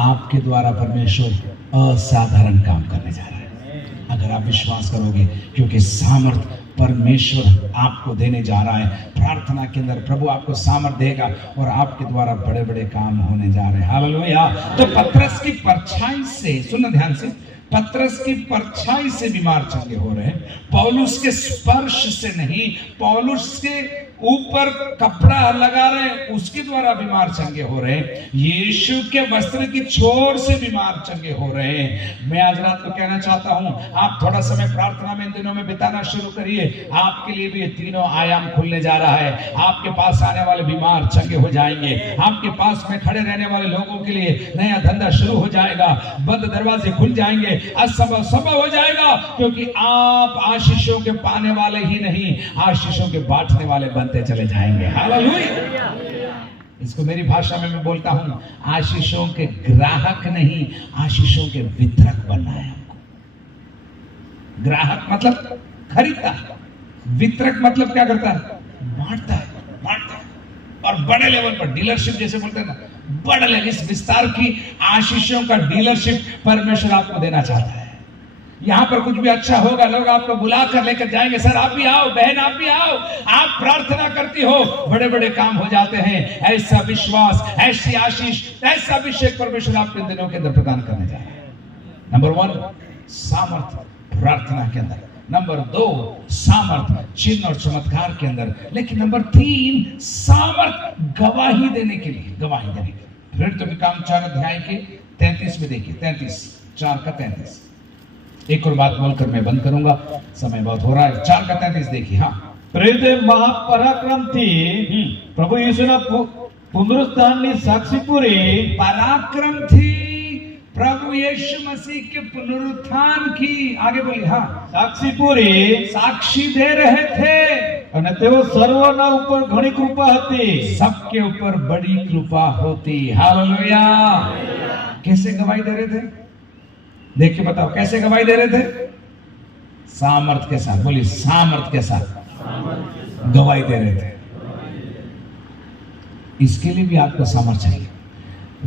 आपके द्वारा परमेश्वर असाधारण काम करने जा रहा है, अगर आप विश्वास करोगे, क्योंकि सामर्थ परमेश्वर आपको देने जा रहा है। प्रार्थना के अंदर प्रभु आपको सामर्थ देगा और आपके द्वारा बड़े बड़े काम होने जा रहे हैं। हालेलुया। तो पतरस की परछाई से, सुनना ध्यान से, पतरस की परछाई से बीमार चंगे हो रहे हैं, पौलुस के स्पर्श से नहीं, पौलुस के ऊपर कपड़ा लगा रहे हैं उसके द्वारा बीमार चंगे हो रहे हैं, यीशु के वस्त्र की छोर से बीमार चंगे हो रहे हैं। मैं आज रात को कहना चाहता हूं, आप थोड़ा समय प्रार्थना में इन दिनों में बिताना शुरू करिए। आपके लिए भी ये तीनों आयाम खुलने जा रहा है। आपके पास आने वाले बीमार चंगे हो जाएंगे, आपके पास में खड़े रहने वाले लोगों के लिए नया धंधा शुरू हो जाएगा, बंद दरवाजे खुल जाएंगे, असंभव संभव हो जाएगा, क्योंकि आप आशीषों के पाने वाले ही नहीं, आशीषों के बांटने वाले बनते चले जाएंगे। हालेलुया। इसको मेरी भाषा में मैं बोलता हूं, आशीषों के ग्राहक नहीं, आशीषों के वितरक बनना है हमको। ग्राहक मतलब खरीदता, वितरक मतलब क्या करता है? बांटता है, बांटता है। और बड़े लेवल पर डीलरशिप जैसे बोलते हैं ना, बड़े लेवल, इस विस्तार की आशीषों का डीलरशिप परमेश्वर आपको देना चाहता है। यहाँ पर कुछ भी अच्छा होगा, लोग आपको बुला कर लेकर जाएंगे, सर आप भी आओ, बहन आप भी आओ, आप प्रार्थना करती हो, बड़े बड़े काम हो जाते हैं। ऐसा विश्वास, ऐसी आशीष, ऐसा अभिषेक परमेश्वर आपके दिनों के अंदर प्रदान करने जा रहे हैं। नंबर 1 सामर्थ्य प्रार्थना के अंदर, नंबर 2 सामर्थ्य चिन्ह और चमत्कार के अंदर, लेकिन नंबर 3 सामर्थ्य गवाही देने के लिए, गवाही देने के लिए। फिर तो काम 4 अध्याय के 33 में देखिए, 33 4 का 33। एक और बात बोलकर मैं बंद करूंगा, समय बहुत हो रहा है। 4 का 33 देखिए। हाँ, प्रेरित महापराक्रम थी प्रभु यीशुना पुनरुत्थाननी साक्षी पूरी, पराक्रम थी प्रभु यीशु मसीह के पुनरुत्थान की, आगे बोलिए। हाँ, साक्षी पूरी, साक्षी दे रहे थे અને તેઓ સર્વના ઉપર ઘણી કૃપા હતી, सबके ऊपर बड़ी कृपा होती। हालेलुया। कैसे गवाही दे रहे थे? देख के बताओ, कैसे गवाही दे रहे थे? सामर्थ के साथ, बोलिए सामर्थ के साथ गवाही दे रहे थे। इसके लिए भी आपको सामर्थ चाहिए,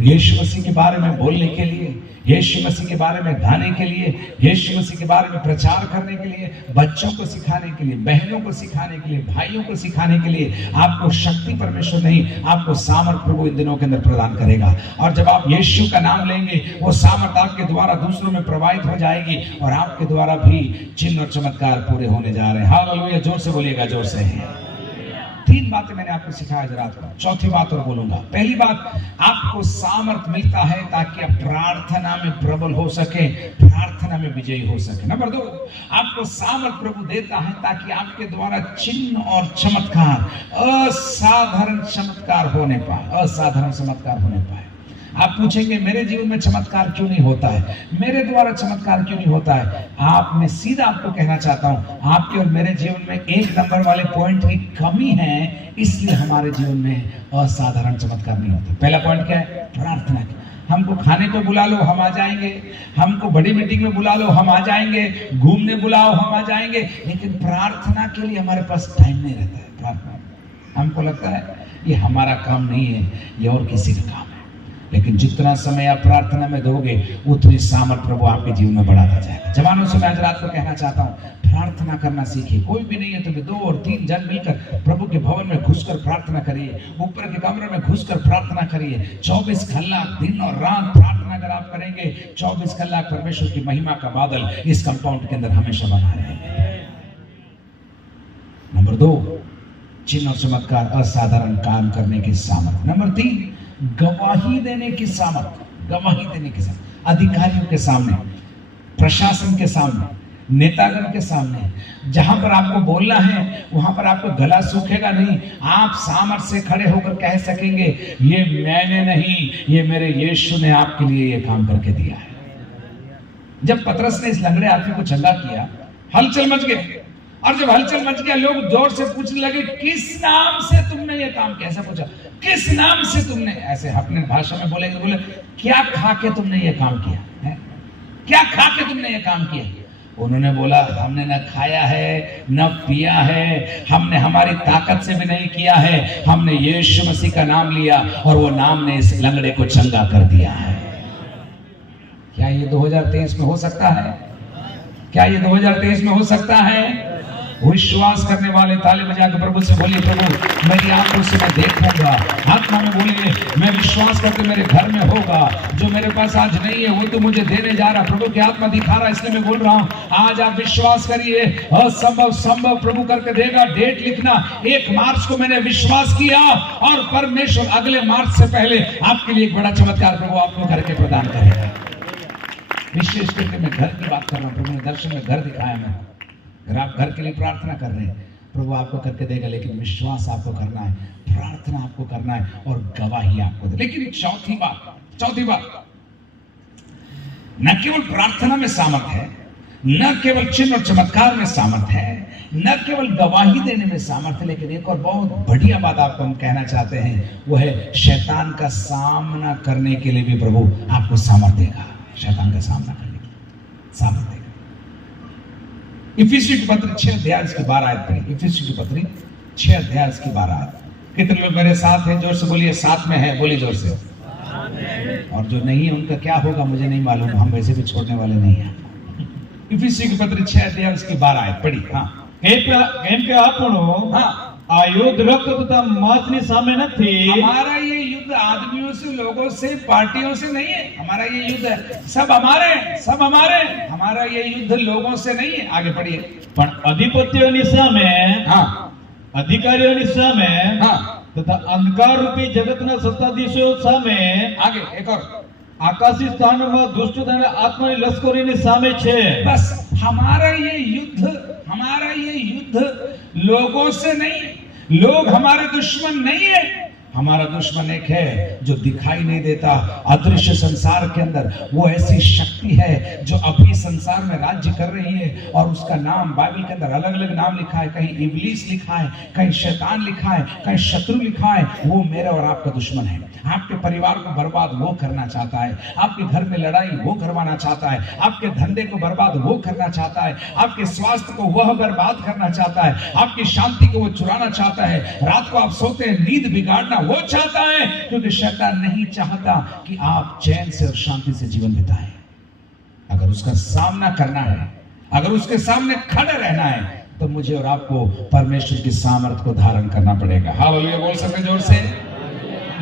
यीशु मसीह के बारे में बोलने के लिए, यीशु मसीह के बारे में गाने के लिए, यीशु मसीह के बारे में प्रचार करने के लिए, बच्चों को सिखाने के लिए, बहनों को सिखाने के लिए, भाइयों को सिखाने के लिए आपको शक्ति परमेश्वर नहीं, आपको सामर्थ प्रभु इन दिनों के अंदर प्रदान करेगा। और जब आप यीशु का नाम लेंगे, वो सामर्थ आपके द्वारा दूसरों में प्रवाहित हो जाएगी और आपके द्वारा भी चिन्ह और चमत्कार पूरे होने जा रहे हैं। हालेलुया। जोर से बोलिएगा, जोर से। 3 बातें मैंने आपको सिखाया आज रात को, चौथी बात और बोलूंगा। पहली बात, आपको सामर्थ मिलता है ताकि आप प्रार्थना में प्रबल हो सके, प्रार्थना में विजयी हो सके। नंबर 2, आपको सामर्थ प्रभु देता है ताकि आपके द्वारा चिन्ह और चमत्कार, असाधारण चमत्कार होने पाए, असाधारण चमत्कार होने पाए। आप पूछेंगे मेरे जीवन में चमत्कार क्यों नहीं होता है, मेरे द्वारा चमत्कार क्यों नहीं होता है? आप, मैं सीधा आपको कहना चाहता हूं, आपके और मेरे जीवन में 1 नंबर वाले पॉइंट की कमी है, इसलिए हमारे जीवन में असाधारण चमत्कार नहीं होता। पहला पॉइंट क्या है? प्रार्थना की। हमको खाने को बुला लो हम आ जाएंगे, हमको बड़ी मीटिंग में बुला लो हम आ जाएंगे, घूमने बुलाओ हम आ जाएंगे, लेकिन प्रार्थना के लिए हमारे पास टाइम नहीं रहता है। प्रार्थना, हमको लगता है ये हमारा काम नहीं है, ये और किसी का काम है। लेकिन जितना समय आप प्रार्थना में दोगे, उतनी सामर्थ प्रभु आपके जीवन में बढ़ाता जाएगा। जवानों से मैं आज रात को कहना चाहता हूँ, प्रार्थना करना सीखिए। कोई भी नहीं है तो 2 और 3 जन मिलकर प्रभु के भवन में घुसकर प्रार्थना करिए, ऊपर के कमरे में घुसकर प्रार्थना करिए। 24 घंटा दिन और रात प्रार्थना अगर आप करेंगे, 24 घंटा परमेश्वर की महिमा का बादल इस कंपाउंड के अंदर हमेशा बना रहेगा। नंबर 2, चिन्ह और चमत्कार, असाधारण काम करने की सामर्थ। नंबर 3, गवाही देने की सामर्थ, गवाही देने की सामर्थ। अधिकारियों के सामने, प्रशासन के सामने, नेतागण के सामने, जहां पर आपको बोलना है वहां पर आपको गला सूखेगा नहीं। आप सामर्थ से खड़े होकर कह सकेंगे, ये मैंने नहीं, ये मेरे यीशु ने आपके लिए ये काम करके दिया है। जब पतरस ने इस लंगड़े आदमी को चंगा किया, हलचल मच गई। और जब हलचल मच गया, लोग जोर से पूछने लगे, किस नाम से तुमने ये काम किया? ऐसा पूछा, किस नाम से तुमने? ऐसे अपने भाषा में बोलेंगे, बोले क्या खा के तुमने ये काम किया है? क्या खा के तुमने ये काम किया? उन्होंने बोला, हमने न खाया है न पिया है, हमने हमारी ताकत से भी नहीं किया है, हमने यीशु मसीह का नाम लिया और वो नाम ने इस लंगड़े को चंगा कर दिया है। क्या ये 2023 में हो सकता है? क्या ये 2023 में हो सकता है? विश्वास करने वाले ताली बजाकर प्रभु से बोलिए, प्रभु मेरी आंखों से मैं देखूंगा। आत्मा में बोलिए, मैं विश्वास करके मेरे घर में होगा, जो मेरे पास आज नहीं है वो तो मुझे देने जा रहा। प्रभु की आत्मा दिखा रहा है, इसलिए मैं बोल रहा हूं, आज आप विश्वास करिए, असंभव संभव प्रभु करके देगा। डेट लिखना, 1 मार्च को मैंने विश्वास किया और परमेश्वर अगले मार्च से पहले आपके लिए एक बड़ा चमत्कार प्रभु आपको करके प्रदान करेगा। विशेष करके मैं घर की बात कर रहा हूँ। प्रभु ने दर्शन में घर दिखाया। मैं, अगर आप घर के लिए प्रार्थना कर रहे हैं, प्रभु आपको करके देगा, लेकिन विश्वास आपको करना है, प्रार्थना आपको करना है और गवाही आपको दे। लेकिन चौथी बात, न केवल प्रार्थना में सामर्थ है, न केवल चिन्ह और चमत्कार में सामर्थ है, न केवल गवाही देने में सामर्थ है, लेकिन एक और बहुत बढ़िया बात आपको हम कहना चाहते हैं, वो है शैतान का सामना करने के लिए भी प्रभु आपको सामर्थ देगा। शैतान का सामना करने के लिए सामर्थ देगा। इफिसियों की पत्री 6 अध्याय की 12 आयत पढ़ी। इफिसियों की पत्री 6 अध्याय की 12 आयत। कितने लोग मेरे साथ हैं? जोर से बोलिए, साथ में है, बोलिए जोर से। और जो नहीं है उनका क्या होगा मुझे नहीं मालूम, हम वैसे भी छोड़ने वाले नहीं हैं। इफिसियों की पत्री 6 अध्याय की 12 आयत पढ़ी। हाँ કેમ કે આપણો हाँ, આ યુદ્ધ રક્ત તથા માંસની સામે નથી, हमारा ये युद्ध आदमियों से, लोगों से, पार्टियों से नहीं है। हमारा ये युद्ध सब हमारे हैं, सब हमारे हैं। हमारा ये युद्ध लोगों से नहीं है। आगे पढ़िए। પણ અધિપત્યોની સામે, हाँ અધિકારીઓની સામે हाँ, તથા અંધકાર રૂપી જગતના સત્તાધીશો સામે, आगे एक और। આકાશી સ્થાનોમાં દુષ્ટતાના આત્માની લશ્કરીની સામે છે। बस हमारा ये युद्ध लोगों से नहीं, लोग हमारे दुश्मन नहीं है। हमारा दुश्मन एक है जो दिखाई नहीं देता, अदृश्य संसार के अंदर। वो ऐसी शक्ति है जो अभी संसार में राज्य कर रही है और उसका नाम बाइबल के अंदर अलग अलग नाम लिखा है। कहीं इब्लीस लिखा है, कहीं शैतान लिखा है, कहीं शत्रु लिखा है। वो मेरा और आपका दुश्मन है। आपके परिवार को बर्बाद वो करना चाहता है, आपके घर में लड़ाई वो करवाना चाहता है, आपके धंधे को बर्बाद वो करना चाहता है, आपके स्वास्थ्य को वह बर्बाद करना चाहता है, आपकी शांति को वो चुराना चाहता है। रात को आप सोते हैं, नींद बिगाड़ना वो चाहता है, क्योंकि शैतान नहीं चाहता कि आप चैन से और शांति से जीवन बिताएं। अगर उसका सामना करना है, अगर उसके सामने खड़े रहना है, तो मुझे और आपको परमेश्वर की सामर्थ को धारण करना पड़ेगा। हालेलुया बोल सकते जोर से।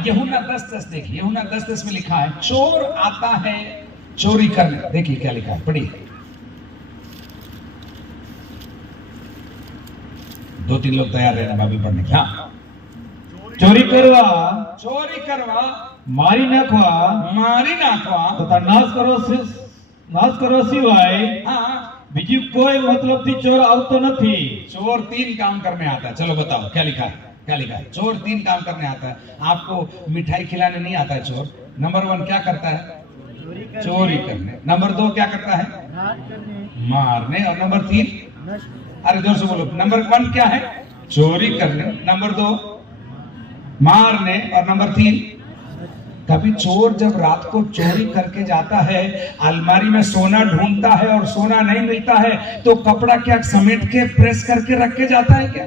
यूहन्ना 10:10 देखिए, यूहन्ना 10:10 में लिखा है, चोर आता है चोरी करने। देखिए क्या लिखा है, पढ़िए। 2-3 लोग तैयार रहना बाइबल पढ़ने की। हाँ, ચોરી કરવા, चोरी करवा, મારી નાખવા मारी नाखवा, તથા નાશ કરવા સિવાય हाँ, બીજી કોઈ મતલબથી ચોર આવતો નથી। चोर 3 काम करने आता है। चलो बताओ क्या लिखा है, क्या लिखा है? चोर 3 काम करने आता है। आपको मिठाई खिलाने नहीं आता है चोर। नंबर 1 क्या करता है? चोरी करने। नंबर 2 क्या करता है? मारने। और नंबर 3, अरे जोर से बोलो। नंबर 1 क्या है? चोरी करने। नंबर 2 मारने। और नंबर 3, कभी चोर जब रात को चोरी करके जाता है, अलमारी में सोना ढूंढता है और सोना नहीं मिलता है, तो कपड़ा क्या समेट के प्रेस करके रख के जाता है क्या?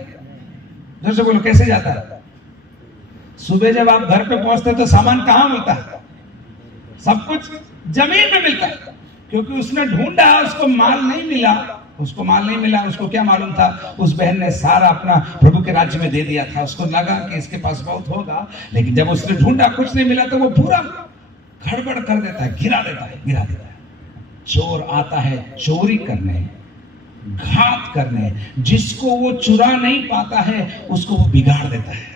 जोर से बोलो, कैसे जाता है? सुबह जब आप घर पे पहुंचते तो सामान कहां मिलता है? सब कुछ जमीन में मिलता है, क्योंकि उसने ढूंढा, उसको माल नहीं मिला। उसको माल नहीं मिला, उसको क्या मालूम था? उस बहन ने सारा अपना प्रभु के राज्य में दे दिया था। उसको लगा कि इसके पास बहुत होगा, लेकिन जब उसने ढूंढा कुछ नहीं मिला, तो वो पूरा गड़बड़ कर देता है, गिरा देता है। चोर आता है चोरी करने, घात करने। जिसको वो चुरा नहीं पाता है उसको वो बिगाड़ देता है,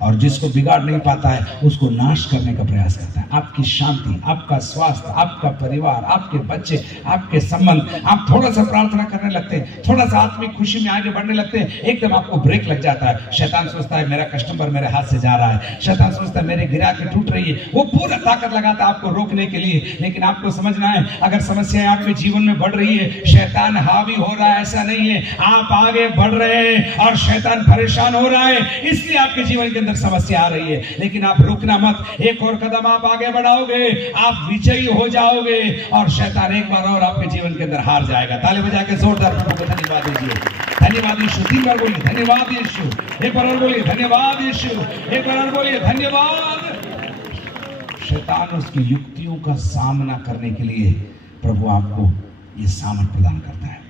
और जिसको बिगाड़ नहीं पाता है उसको नाश करने का प्रयास करता है। आपकी शांति, आपका स्वास्थ्य, आपका परिवार, आपके बच्चे, आपके संबंध। आप थोड़ा सा प्रार्थना करने लगते हैं, थोड़ा सा आत्मिक खुशी में आगे बढ़ने लगते हैं, एकदम आपको ब्रेक लग जाता है। शैतान सोचता है मेरा कस्टमर मेरे हाथ से जा रहा है, शैतान सोचता है मेरे गिराकी टूट रही है। वो पूरा ताकत लगाता है आपको रोकने के लिए। लेकिन आपको समझना है, अगर समस्याएं आपके जीवन में बढ़ रही है, शैतान हावी हो रहा है ऐसा नहीं है। आप आगे बढ़ रहे हैं और शैतान परेशान हो रहा है, इसलिए आपके जीवन के समस्या आ रही है। लेकिन आप रुकना मत। एक और कदम आप आगे बढ़ाओगे, आप विजयी हो जाओगे, और शैतान एक बार और आपके जीवन के अंदर हार जाएगा। ताली बजा के जोरदार प्रभु को धन्यवाद दीजिए। धन्यवाद यीशु। 3 बार बोलिए धन्यवाद यीशु। एक बार और बोलिए धन्यवाद यीशु। एक बार और बोलिए धन्यवाद। शैतान उसकी युक्तियों का सामना करने के लिए प्रभु आपको ये सामर्थ प्रदान करता है।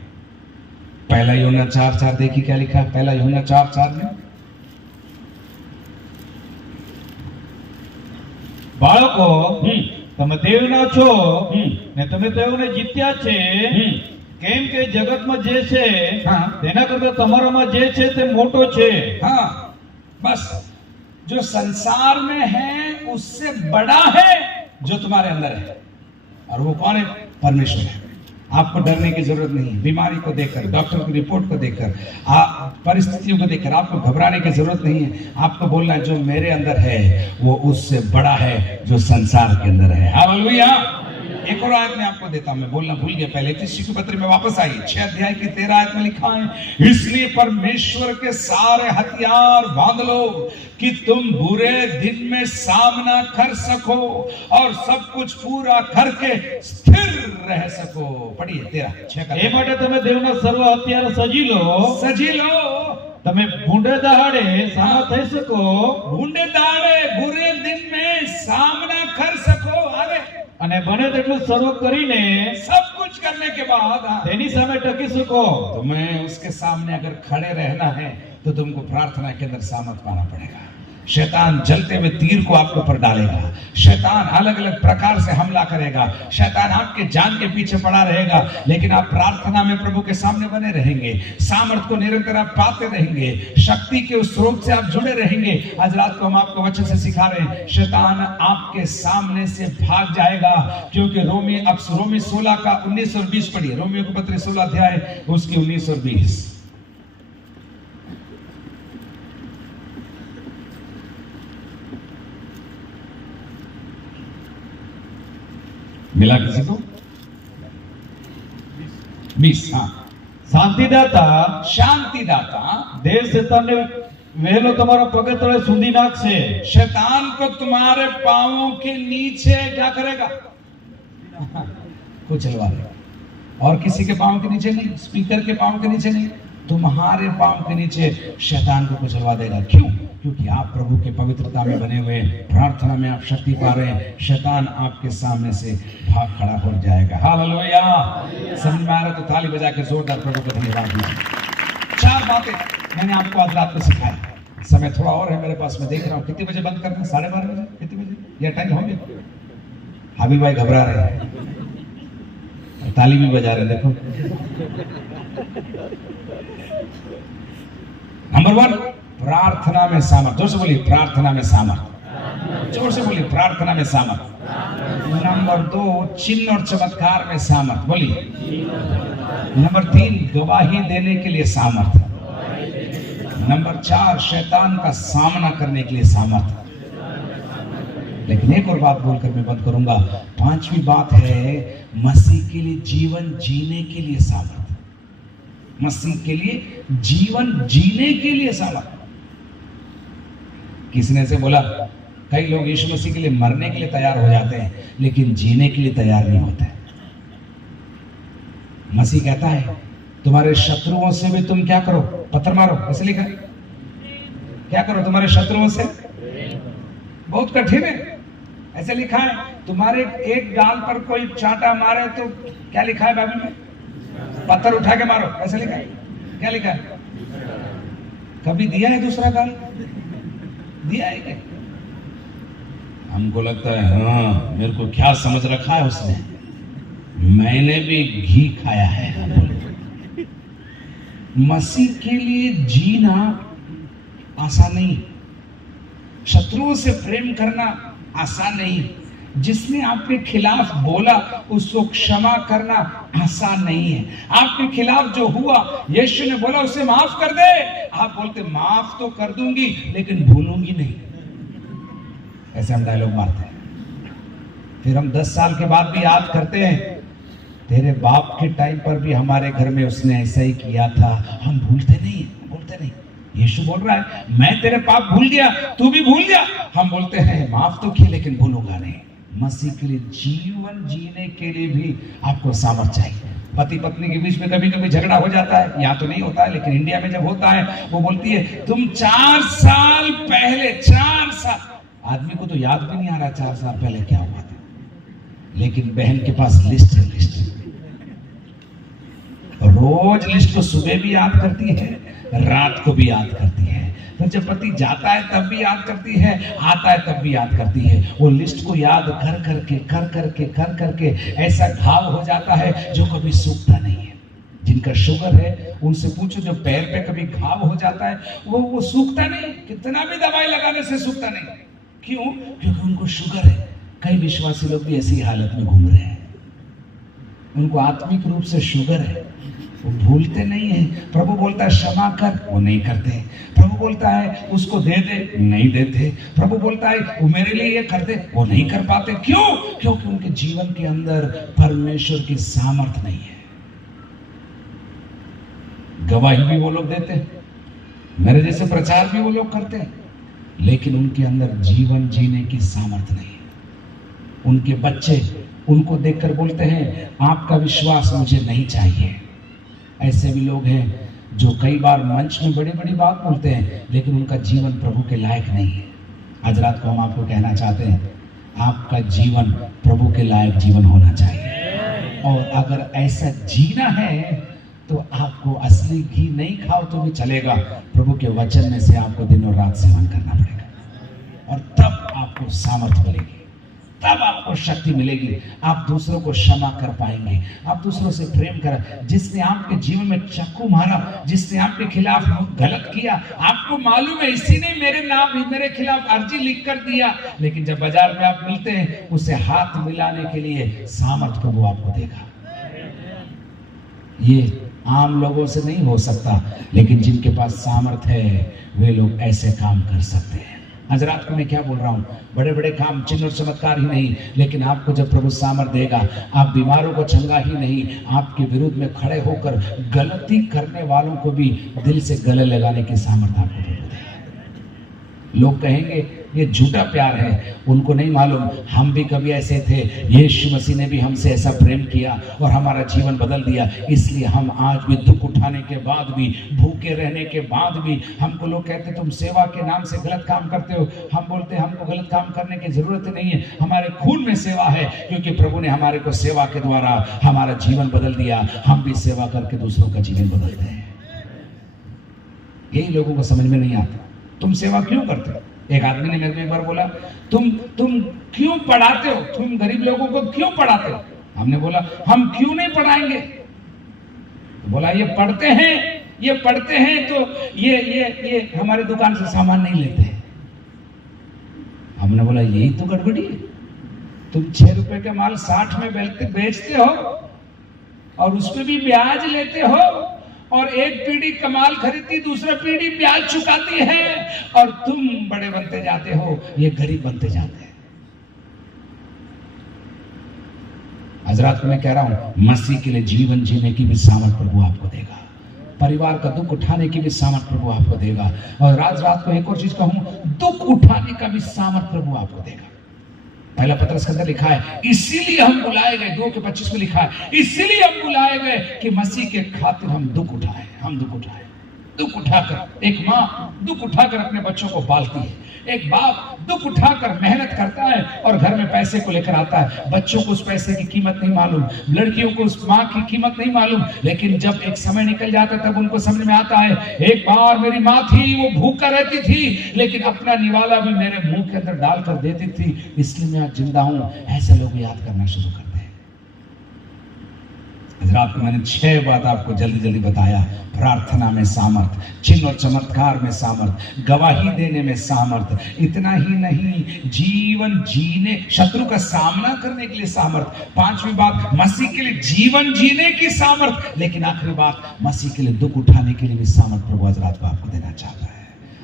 पहला यूहन्ना 4:4 देखिए क्या लिखा है। पहला यूहन्ना 4:4 में, બાળકો તમે દેવના છો ને તમે તેઓને જીત્યા છે, કેમ કે જગતમાં જે છે તેના કરતા તમારામાં જે છે તે મોટો છે। हाँ, बस जो संसार में है उससे बड़ा है जो तुम्हारे अंदर है। और वो कौन है? परमेश्वर है। आपको डरने की जरूरत नहीं। बीमारी को देखकर, डॉक्टर की रिपोर्ट को देखकर, परिस्थितियों को देखकर आपको घबराने की जरूरत नहीं है। आपको बोलना है जो मेरे अंदर है वो उससे बड़ा है जो संसार के अंदर है। हालेलुया। एक और आयत में आपको देता हूं, मैं बोलना भूल गया पहले। इफिसियों के पत्र में वापस आइए, 6 अध्याय की 13 आयत में लिखा है, इसलिए परमेश्वर के सारे हथियार बांध लो कि तुम बुरे दिन में सामना कर सको और सब कुछ पूरा करके स्थिर रह सको। पढ़िए 13 એ માટે તમે દેવના સર્વ હથિયાર सजी लो। તમે ભૂંડે દહાડે સામા થઈ શકો ढूंढे दाड़े बुरे दिन में सामना कर सको। आगे અને બને તેટલું સર્વ કરીને सब कुछ करने के बाद તેની સામે ટકી શકો। तुम्हें उसके सामने अगर खड़े रहना है तो तुमको प्रार्थना के अंदर सामर्थ पाना पड़ेगा। शैतान जलते हुए तीर को आपके ऊपर डालेगा, शैतान अलग अलग प्रकार से हमला करेगा, शैतान आपके जान के पीछे पड़ा रहेगा, लेकिन आप प्रार्थना में प्रभु के सामने बने रहेंगे, सामर्थ को निरंतर आप पाते रहेंगे, शक्ति के उस स्रोत से आप जुड़े रहेंगे। आज रात को हम आपको वचन से सिखा रहे हैं, शैतान आपके सामने से भाग जाएगा, क्योंकि रोमी 16 का 19 और 20 पढ़िए। रोमियो को पत्र 16 अध्याय उसकी 19 और 20। मिला किसी को? 20। हाँ, શાંતિદાતા शांतिदाता દેવ શેતાનને વહેલો તમારા પગ તળે સૂંધી નાખશે। शैतान को तुम्हारे पांवों के नीचे क्या करेगा? कुचलवा देगा। और किसी के पांव के नीचे नहीं, स्पीकर के पांव के नीचे नहीं, तुम्हारे पांव के नीचे शैतान को कुचलवा देगा। क्यों? क्योंकि आप प्रभु के पवित्रता में बने हुए, प्रार्थना में आप शक्ति पा रहे हैं, शैतान आपके सामने से भाग खड़ा हो जाएगा। हालेलुया। समझ में आ रहा तो ताली बजा के जोरदार प्रभु को धन्यवाद दीजिए। 4 बातें मैंने आपको आज रात में सिखाई। समय थोड़ा और है मेरे पास, मैं देख रहा हूँ कितने बजे बंद करना है? 12:30 बजे? कितने बजे या टाइम हो गया? हाबी भाई घबरा रहे हैं, ताली भी बजा रहे हैं, देखो। नंबर 1, प्रार्थना में सामर्थ। जोर से बोलिए, प्रार्थना में सामर्थ। जोर से बोलिए, प्रार्थना में सामर्थ। नंबर 2, चिन्ह और चमत्कार में सामर्थ। बोलिए। नंबर 3, गवाही देने के लिए सामर्थ। नंबर 4, शैतान का सामना करने के लिए सामर्थ। लेकिन एक और बात बोलकर मैं बंद करूंगा। 5वीं बात है, मसीह के लिए जीवन जीने के लिए सामर्थ। मसीह के लिए जीवन जीने के लिए सामर्थ। किसी ने से बोला, कई लोग यीशु मसीह के लिए मरने के लिए तैयार हो जाते हैं, लेकिन जीने के लिए तैयार नहीं होते। मसीह कहता है, तुम्हारे शत्रुओं से भी तुम क्या करो? पत्थर मारो। ऐसे लिखा है, क्या करो तुम्हारे शत्रुओं से? बहुत कठिन है। ऐसे लिखा है, तुम्हारे एक गाल पर कोई चांटा मारे तो क्या लिखा है बाइबल में? पत्थर उठा के मारो। ऐसे लिखा है। क्या लिखा है? कभी दिया है दूसरा गाल? दिया है क्या? हमको लगता है हाँ, मेरे को क्या समझ रखा है उसने, मैंने भी घी खाया है। मसीह के लिए जीना आसान नहीं, शत्रुओं से प्रेम करना आसान नहीं, जिसने आपके खिलाफ बोला उसको क्षमा करना आसान नहीं है। आपके खिलाफ जो हुआ, यीशु ने बोला उसे माफ कर दे, आप बोलते माफ तो कर दूंगी लेकिन भूलूंगी नहीं। ऐसे हम डायलॉग मारते हैं। फिर हम 10 साल के बाद भी याद करते हैं, तेरे बाप के टाइम पर भी हमारे घर में उसने ऐसा ही किया था। हम भूलते नहीं, बोलते नहीं। यीशु बोल रहा है, मैं तेरे पाप भूल गया, तू भी भूल गया। हम बोलते हैं माफ तो किया लेकिन भूलूंगा नहीं। मसीह के लिए जीवन जीने के लिए भी आपको सामर्थ्य चाहिए। पति पत्नी के बीच में कभी कभी झगड़ा हो जाता है, यहाँ तो नहीं होता है लेकिन इंडिया में जब होता है, वो बोलती है तुम 4 साल पहले, 4 साल, आदमी को तो याद भी नहीं आ रहा 4 साल पहले क्या हुआ था, लेकिन बहन के पास लिस्ट है। लिस्ट रोज लिस्ट को सुबह भी याद करती है, रात को भी याद करती है। फिर जब पति जाता है तब भी याद करती है, आता है तब भी याद करती है। वो लिस्ट को याद कर करके ऐसा घाव हो जाता है जो कभी सूखता नहीं है। जिनका शुगर है उनसे पूछो, जो पैर पे कभी घाव हो जाता है वो सूखता नहीं, कितना भी दवाई लगाने से सूखता नहीं। क्यों? क्योंकि उनको शुगर है। कई विश्वासी लोग भी ऐसी हालत में घूम रहे हैं, उनको आत्मिक रूप से शुगर है, वो भूलते नहीं है। प्रभु बोलता है क्षमा कर, वो नहीं करते। प्रभु बोलता है उसको दे दे, नहीं देते। प्रभु बोलता है वो मेरे लिए ये कर दे, वो नहीं कर पाते। क्यों? क्योंकि उनके जीवन के अंदर परमेश्वर की सामर्थ नहीं है। गवाही भी वो लोग देते हैं, मेरे जैसे प्रचार भी वो लोग करते हैं, लेकिन उनके अंदर जीवन जीने की सामर्थ्य नहीं। उनके बच्चे उनको देखकर बोलते हैं आपका विश्वास मुझे नहीं चाहिए। ऐसे भी लोग हैं जो कई बार मंच में बड़ी बड़ी बात बोलते हैं लेकिन उनका जीवन प्रभु के लायक नहीं है। आज रात को हम आपको कहना चाहते हैं आपका जीवन प्रभु के लायक जीवन होना चाहिए। और अगर ऐसा जीना है तो आपको असली घी नहीं खाओ तो भी चलेगा, प्रभु के वचन में से आपको दिन और रात सेवन करना पड़ेगा और तब आपको सामर्थ्य मिलेगी, तब आपको शक्ति मिलेगी। आप दूसरों को क्षमा कर पाएंगे, आप दूसरों से प्रेम कर। जिसने आपके जीवन में चाकू मारा, जिसने आपके खिलाफ गलत किया, आपको मालूम है इसी ने मेरे खिलाफ अर्जी लिख कर दिया, लेकिन जब बाजार में आप मिलते हैं उसे हाथ मिलाने के लिए सामर्थ्य प्रभु आपको देगा। ये आम लोगों से नहीं हो सकता, लेकिन जिनके पास सामर्थ्य है वे लोग ऐसे काम कर सकते हैं। आज रात को मैं क्या बोल रहा हूँ, बड़े बड़े काम चिन्ह और चमत्कार ही नहीं, लेकिन आपको जब प्रभु सामर्थ्य देगा, आप बीमारों को चंगा ही नहीं, आपके विरुद्ध में खड़े होकर गलती करने वालों को भी दिल से गले लगाने की सामर्थ्य आपको प्रभु देगा। लोग कहेंगे ये झूठा प्यार है, उनको नहीं मालूम हम भी कभी ऐसे थे। यीशु मसीह ने भी हमसे ऐसा प्रेम किया और हमारा जीवन बदल दिया, इसलिए हम आज भी दुख उठाने के बाद भी, भूखे रहने के बाद भी, हमको लोग कहते तुम सेवा के नाम से गलत काम करते हो। हम बोलते हमको गलत काम करने की जरूरत नहीं है, हमारे खून में सेवा है, क्योंकि प्रभु ने हमारे को सेवा के द्वारा हमारा जीवन बदल दिया। हम भी सेवा करके दूसरों का जीवन बदलते हैं। यही लोगों को समझ में नहीं आता, तुम सेवा क्यों करते हो। एक आदमी ने मेरे को एक बार बोला तुम क्यों पढ़ाते हो, तुम गरीब लोगों को क्यों पढ़ाते हो। हमने बोला हम क्यों नहीं पढ़ाएंगे। तो बोला ये पढ़ते हैं तो ये हमारी दुकान से सामान नहीं लेते हैं। हमने बोला यही तो गड़बड़ी है, तुम 6 रुपए का माल 60 में बेचते हो और उसमें भी ब्याज लेते हो, और एक पीढ़ी कमाल खरीदती, दूसरा पीढ़ी ब्याज चुकाती है, और तुम बड़े बनते जाते हो, ये गरीब बनते जाते हैं। आज रात को मैं कह रहा हूं मसीह के लिए जीवन जीने की भी सामर्थ प्रभु आपको देगा, परिवार का दुख उठाने की भी सामर्थ प्रभु आपको देगा। और आज रात को एक और चीज कहूं, दुख उठाने का भी सामर्थ प्रभु आपको देगा। पहला पत्रस के अंदर लिखा है इसीलिए हम बुलाए गए, 2:25 में लिखा है इसीलिए हम बुलाए गए कि मसीह के खातिर हम दुख उठाए। दुख उठाकर, एक माँ दुख उठाकर अपने बच्चों को पालती है, एक बाप दुख उठाकर मेहनत करता है और घर में पैसे को लेकर आता है। बच्चों को उस पैसे की कीमत नहीं मालूम, लड़कियों को उस माँ की कीमत नहीं मालूम, लेकिन जब एक समय निकल जाता है तब उनको समझ में आता है एक बार मेरी माँ थी, वो भूखा रहती थी, लेकिन अपना निवाला भी मेरे मुंह के अंदर डालकर देती थी, इसलिए मैं आज जिंदा हूं। ऐसे लोग याद करना शुरू करते हैं। रात को मैंने 6 बात आपको जल्दी बताया। प्रार्थना में सामर्थ, चिन्ह और चमत्कार में सामर्थ, गवाही देने में सामर्थ, इतना ही नहीं जीवन जीने, शत्रु का सामना करने के लिए सामर्थ। 5वीं बात मसीह के लिए जीवन जीने की सामर्थ, लेकिन आखिरी बात मसीह के लिए दुख उठाने के लिए भी सामर्थ प्रभु आज रात को आपको देना चाहता है।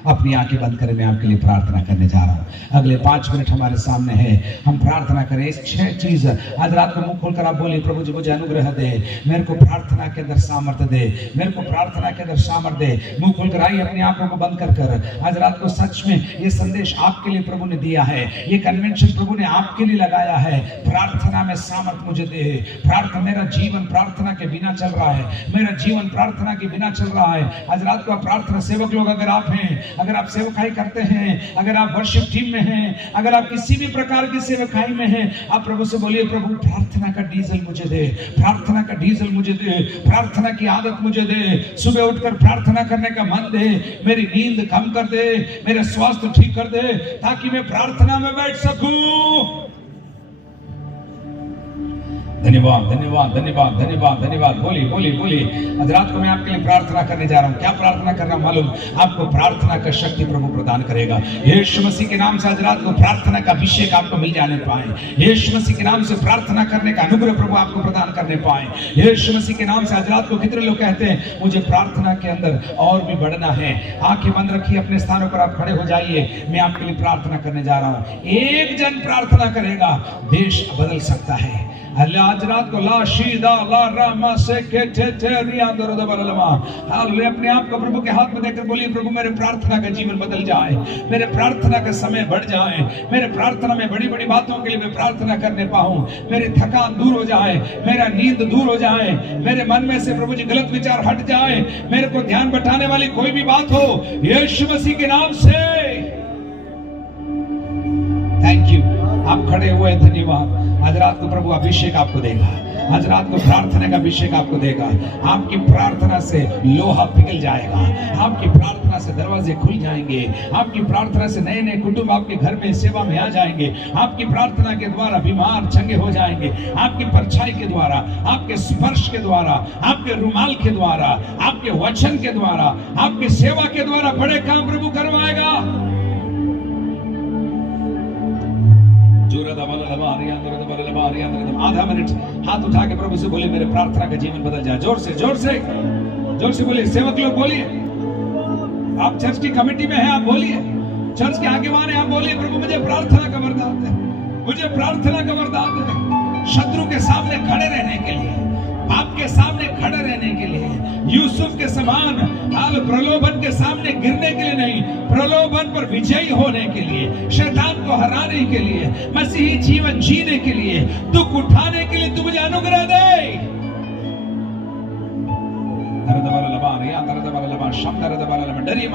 अपनी आंखें बंद करें, मैं आपके लिए प्रार्थना करने जा रहा हूं। अगले 5 मिनट हमारे सामने है, हम प्रार्थना करें। इस 6 चीज आज रात को मुंह खोलकर आप बोलिए प्रभु जी मुझे अनुग्रह दे, मेरे को प्रार्थना के अंदर सामर्थ्य दे, मेरे को प्रार्थना के अंदर सामर्थ्य दे। मुंह खोलकर आइए, अपनी आंखों को बंद कर आज रात को सच में ये संदेश आपके लिए प्रभु ने दिया है, ये कन्वेंशन प्रभु ने आपके लिए लगाया है। प्रार्थना में सामर्थ्य मुझे दे। प्रार्थना, मेरा जीवन प्रार्थना के बिना चल रहा है, मेरा जीवन प्रार्थना के बिना चल रहा है। आज रात को प्रार्थना सेवक लोग अगर आप हैं, अगर आप सेवकाई करते हैं, अगर आप वर्शिप टीम में हैं, अगर आप किसी भी प्रकार की सेवकाई में हैं, आप प्रभु से बोलिए प्रभु प्रार्थना का डीजल मुझे दे, प्रार्थना का डीजल मुझे दे, प्रार्थना की आदत मुझे दे। सुबह उठकर प्रार्थना करने का मन दे, मेरी नींद कम कर दे, मेरा स्वास्थ्य ठीक कर दे, ताकि मैं प्रार्थना में बैठ सकूं। धन्यवाद धन्यवाद धन्यवाद धन्यवाद धन्यवाद। बोलिए। आज रात को मैं आपके लिए प्रार्थना करने जा रहा हूँ। क्या प्रार्थना कर रहा हूँ मालूम? आपको प्रार्थना का शक्ति प्रभु प्रदान करेगा। यीशु मसीह के नाम से आज रात को प्रार्थना का अभिषेक आपको मिल जाने पाए। यीशु मसीह के नाम से प्रार्थना करने का अनुग्रह प्रभु आपको प्रदान करने पाए। यीशु मसीह के नाम से आज रात को कितने लोग कहते हैं मुझे प्रार्थना के अंदर और भी बढ़ना है। आंखें बंद रखिए, अपने स्थानों पर आप खड़े हो जाइए। मैं आपके लिए प्रार्थना करने जा रहा हूँ। एक जन प्रार्थना करेगा, देश बदल सकता है। आज रात को ला शीदा ला रामा से के थे रिया दरो दबलमा। हालेलुया। अपने आप को प्रभु के हाथ में देकर बोलिए, प्रभु मेरे प्रार्थना का जीवन बदल जाए, मेरे प्रार्थना का समय बढ़ जाए, मेरे प्रार्थना में बड़ी बड़ी बातों के लिए मैं प्रार्थना करने पाऊं, मेरी थकान दूर हो जाए, मेरा नींद दूर हो जाए, मेरे मन में से प्रभु जी गलत विचार हट जाए, मेरे को ध्यान बटाने वाली कोई भी बात हो, यीशु मसीह के नाम से। Thank you. आप खड़े हुए, धन्यवाद। आज रात को प्रभु अभिषेक आपको देगा, आज रात को प्रार्थना का अभिषेक आपको देगा। आपकी प्रार्थना से लोहा पिघल जाएगा, आपकी प्रार्थना से दरवाजे खुल जाएंगे, आपकी प्रार्थना से नए नए कुटुंब आपके घर में सेवा में आ जाएंगे, आपकी प्रार्थना के द्वारा बीमार चंगे हो जाएंगे, आपकी परछाई के द्वारा, आपके स्पर्श के द्वारा, आपके रुमाल के द्वारा, आपके वचन के द्वारा, आपकी सेवा के द्वारा बड़े काम प्रभु करवाएगा। आधा मिनट हाथ उठा के प्रभु से बोलिए, मेरे प्रार्थना का जीवन बदल जाए। जोर से जोर से जोर से बोलिए। सेवक लोग बोलिए, आप चर्च की कमेटी में हैं, आप बोलिए। चर्च के आगेवान हैं, आप बोलिए, प्रभु मुझे प्रार्थना का वरदान दे, मुझे प्रार्थना का वरदान दे। शत्रु के सामने खड़े रहने के लिए, पाप के सामने खड़े रहने के लिए, यूसुफ के समान हाल प्रलोभन के सामने गिरने के लिए नहीं, प्रलोभन पर विजयी होने के लिए, शैतान को हराने के लिए, मसीही जीवन जीने के लिए, दुख उठाने के लिए तू मुझे अनुग्रह दे।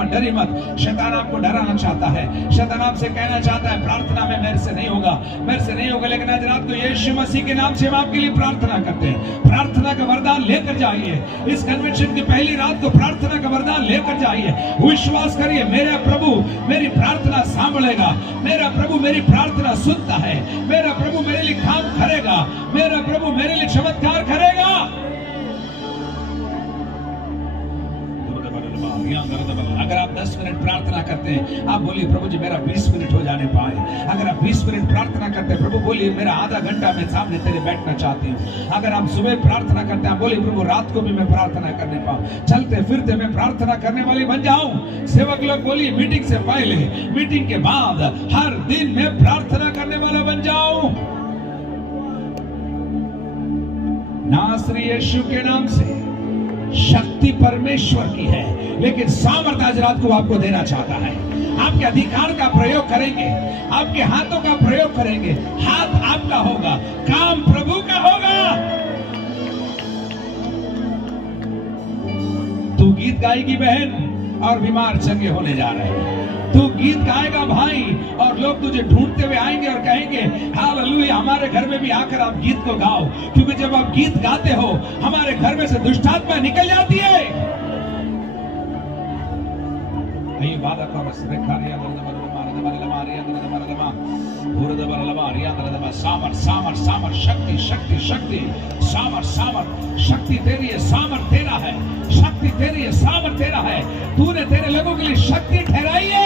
डरिए मत। शैतान आपको डराना चाहता है, शैतान आपसे कहना चाहता है प्रार्थना में मेरे से नहीं होगा, मेरे से नहीं होगा। लेकिन आज रात को यीशु मसीह के नाम से हम आपके लिए प्रार्थना करते हैं। प्रार्थना का वरदान लेकर जाइए, इस कन्वेंशन की पहली रात को प्रार्थना का वरदान लेकर जाइए। विश्वास करिए, मेरा प्रभु मेरी प्रार्थना सांभलेगा, मेरा प्रभु मेरी प्रार्थना सुनता है, मेरा प्रभु मेरे लिए काम करेगा, मेरा प्रभु मेरे लिए चमत्कार करेगा। अगर आप 10 मिनट प्रार्थना करते हैं, आप बोलिए प्रभु जी मेरा 20 मिनट हो जाने पाए। अगर आप 20 मिनट प्रार्थना करते हैं, प्रभु बोलिए मेरा आधा घंटा मैं सामने तेरे बैठना चाहती हूँ। अगर आप सुबह प्रार्थना करते हैं, बोलिए प्रभु रात को भी मैं प्रार्थना करने पाऊँ, चलते फिरते मैं प्रार्थना करने वाली बन जाऊं। सेवक लोग बोलिए मीटिंग से पहले, मीटिंग के बाद, हर दिन मैं प्रार्थना करने वाला बन जाऊं। नासरी यीशु के नाम से शक्ति परमेश्वर की है, लेकिन सामर्थ आज रात को आपको देना चाहता है। आपके अधिकार का प्रयोग करेंगे, आपके हाथों का प्रयोग करेंगे, हाथ आपका होगा, काम प्रभु का होगा। तू गीत गाएगी बहन और बीमार चंगे होने जा रहे हैं। तू गीत गाएगा भाई और लोग तुझे ढूंढते हुए आएंगे और कहेंगे हालेलुया, हमारे घर में भी आकर आप गीत को गाओ, क्योंकि जब आप गीत गाते हो हमारे घर में से दुष्टात्मा निकल जाती है। सामर सामर सामर शक्ति शक्ति शक्ति सामर सामर शक्ति तेरी है, सामर तेरा है, शक्ति तेरी है, सामर तेरा है। तूने तेरे लोगों के लिए शक्ति ठहराई है।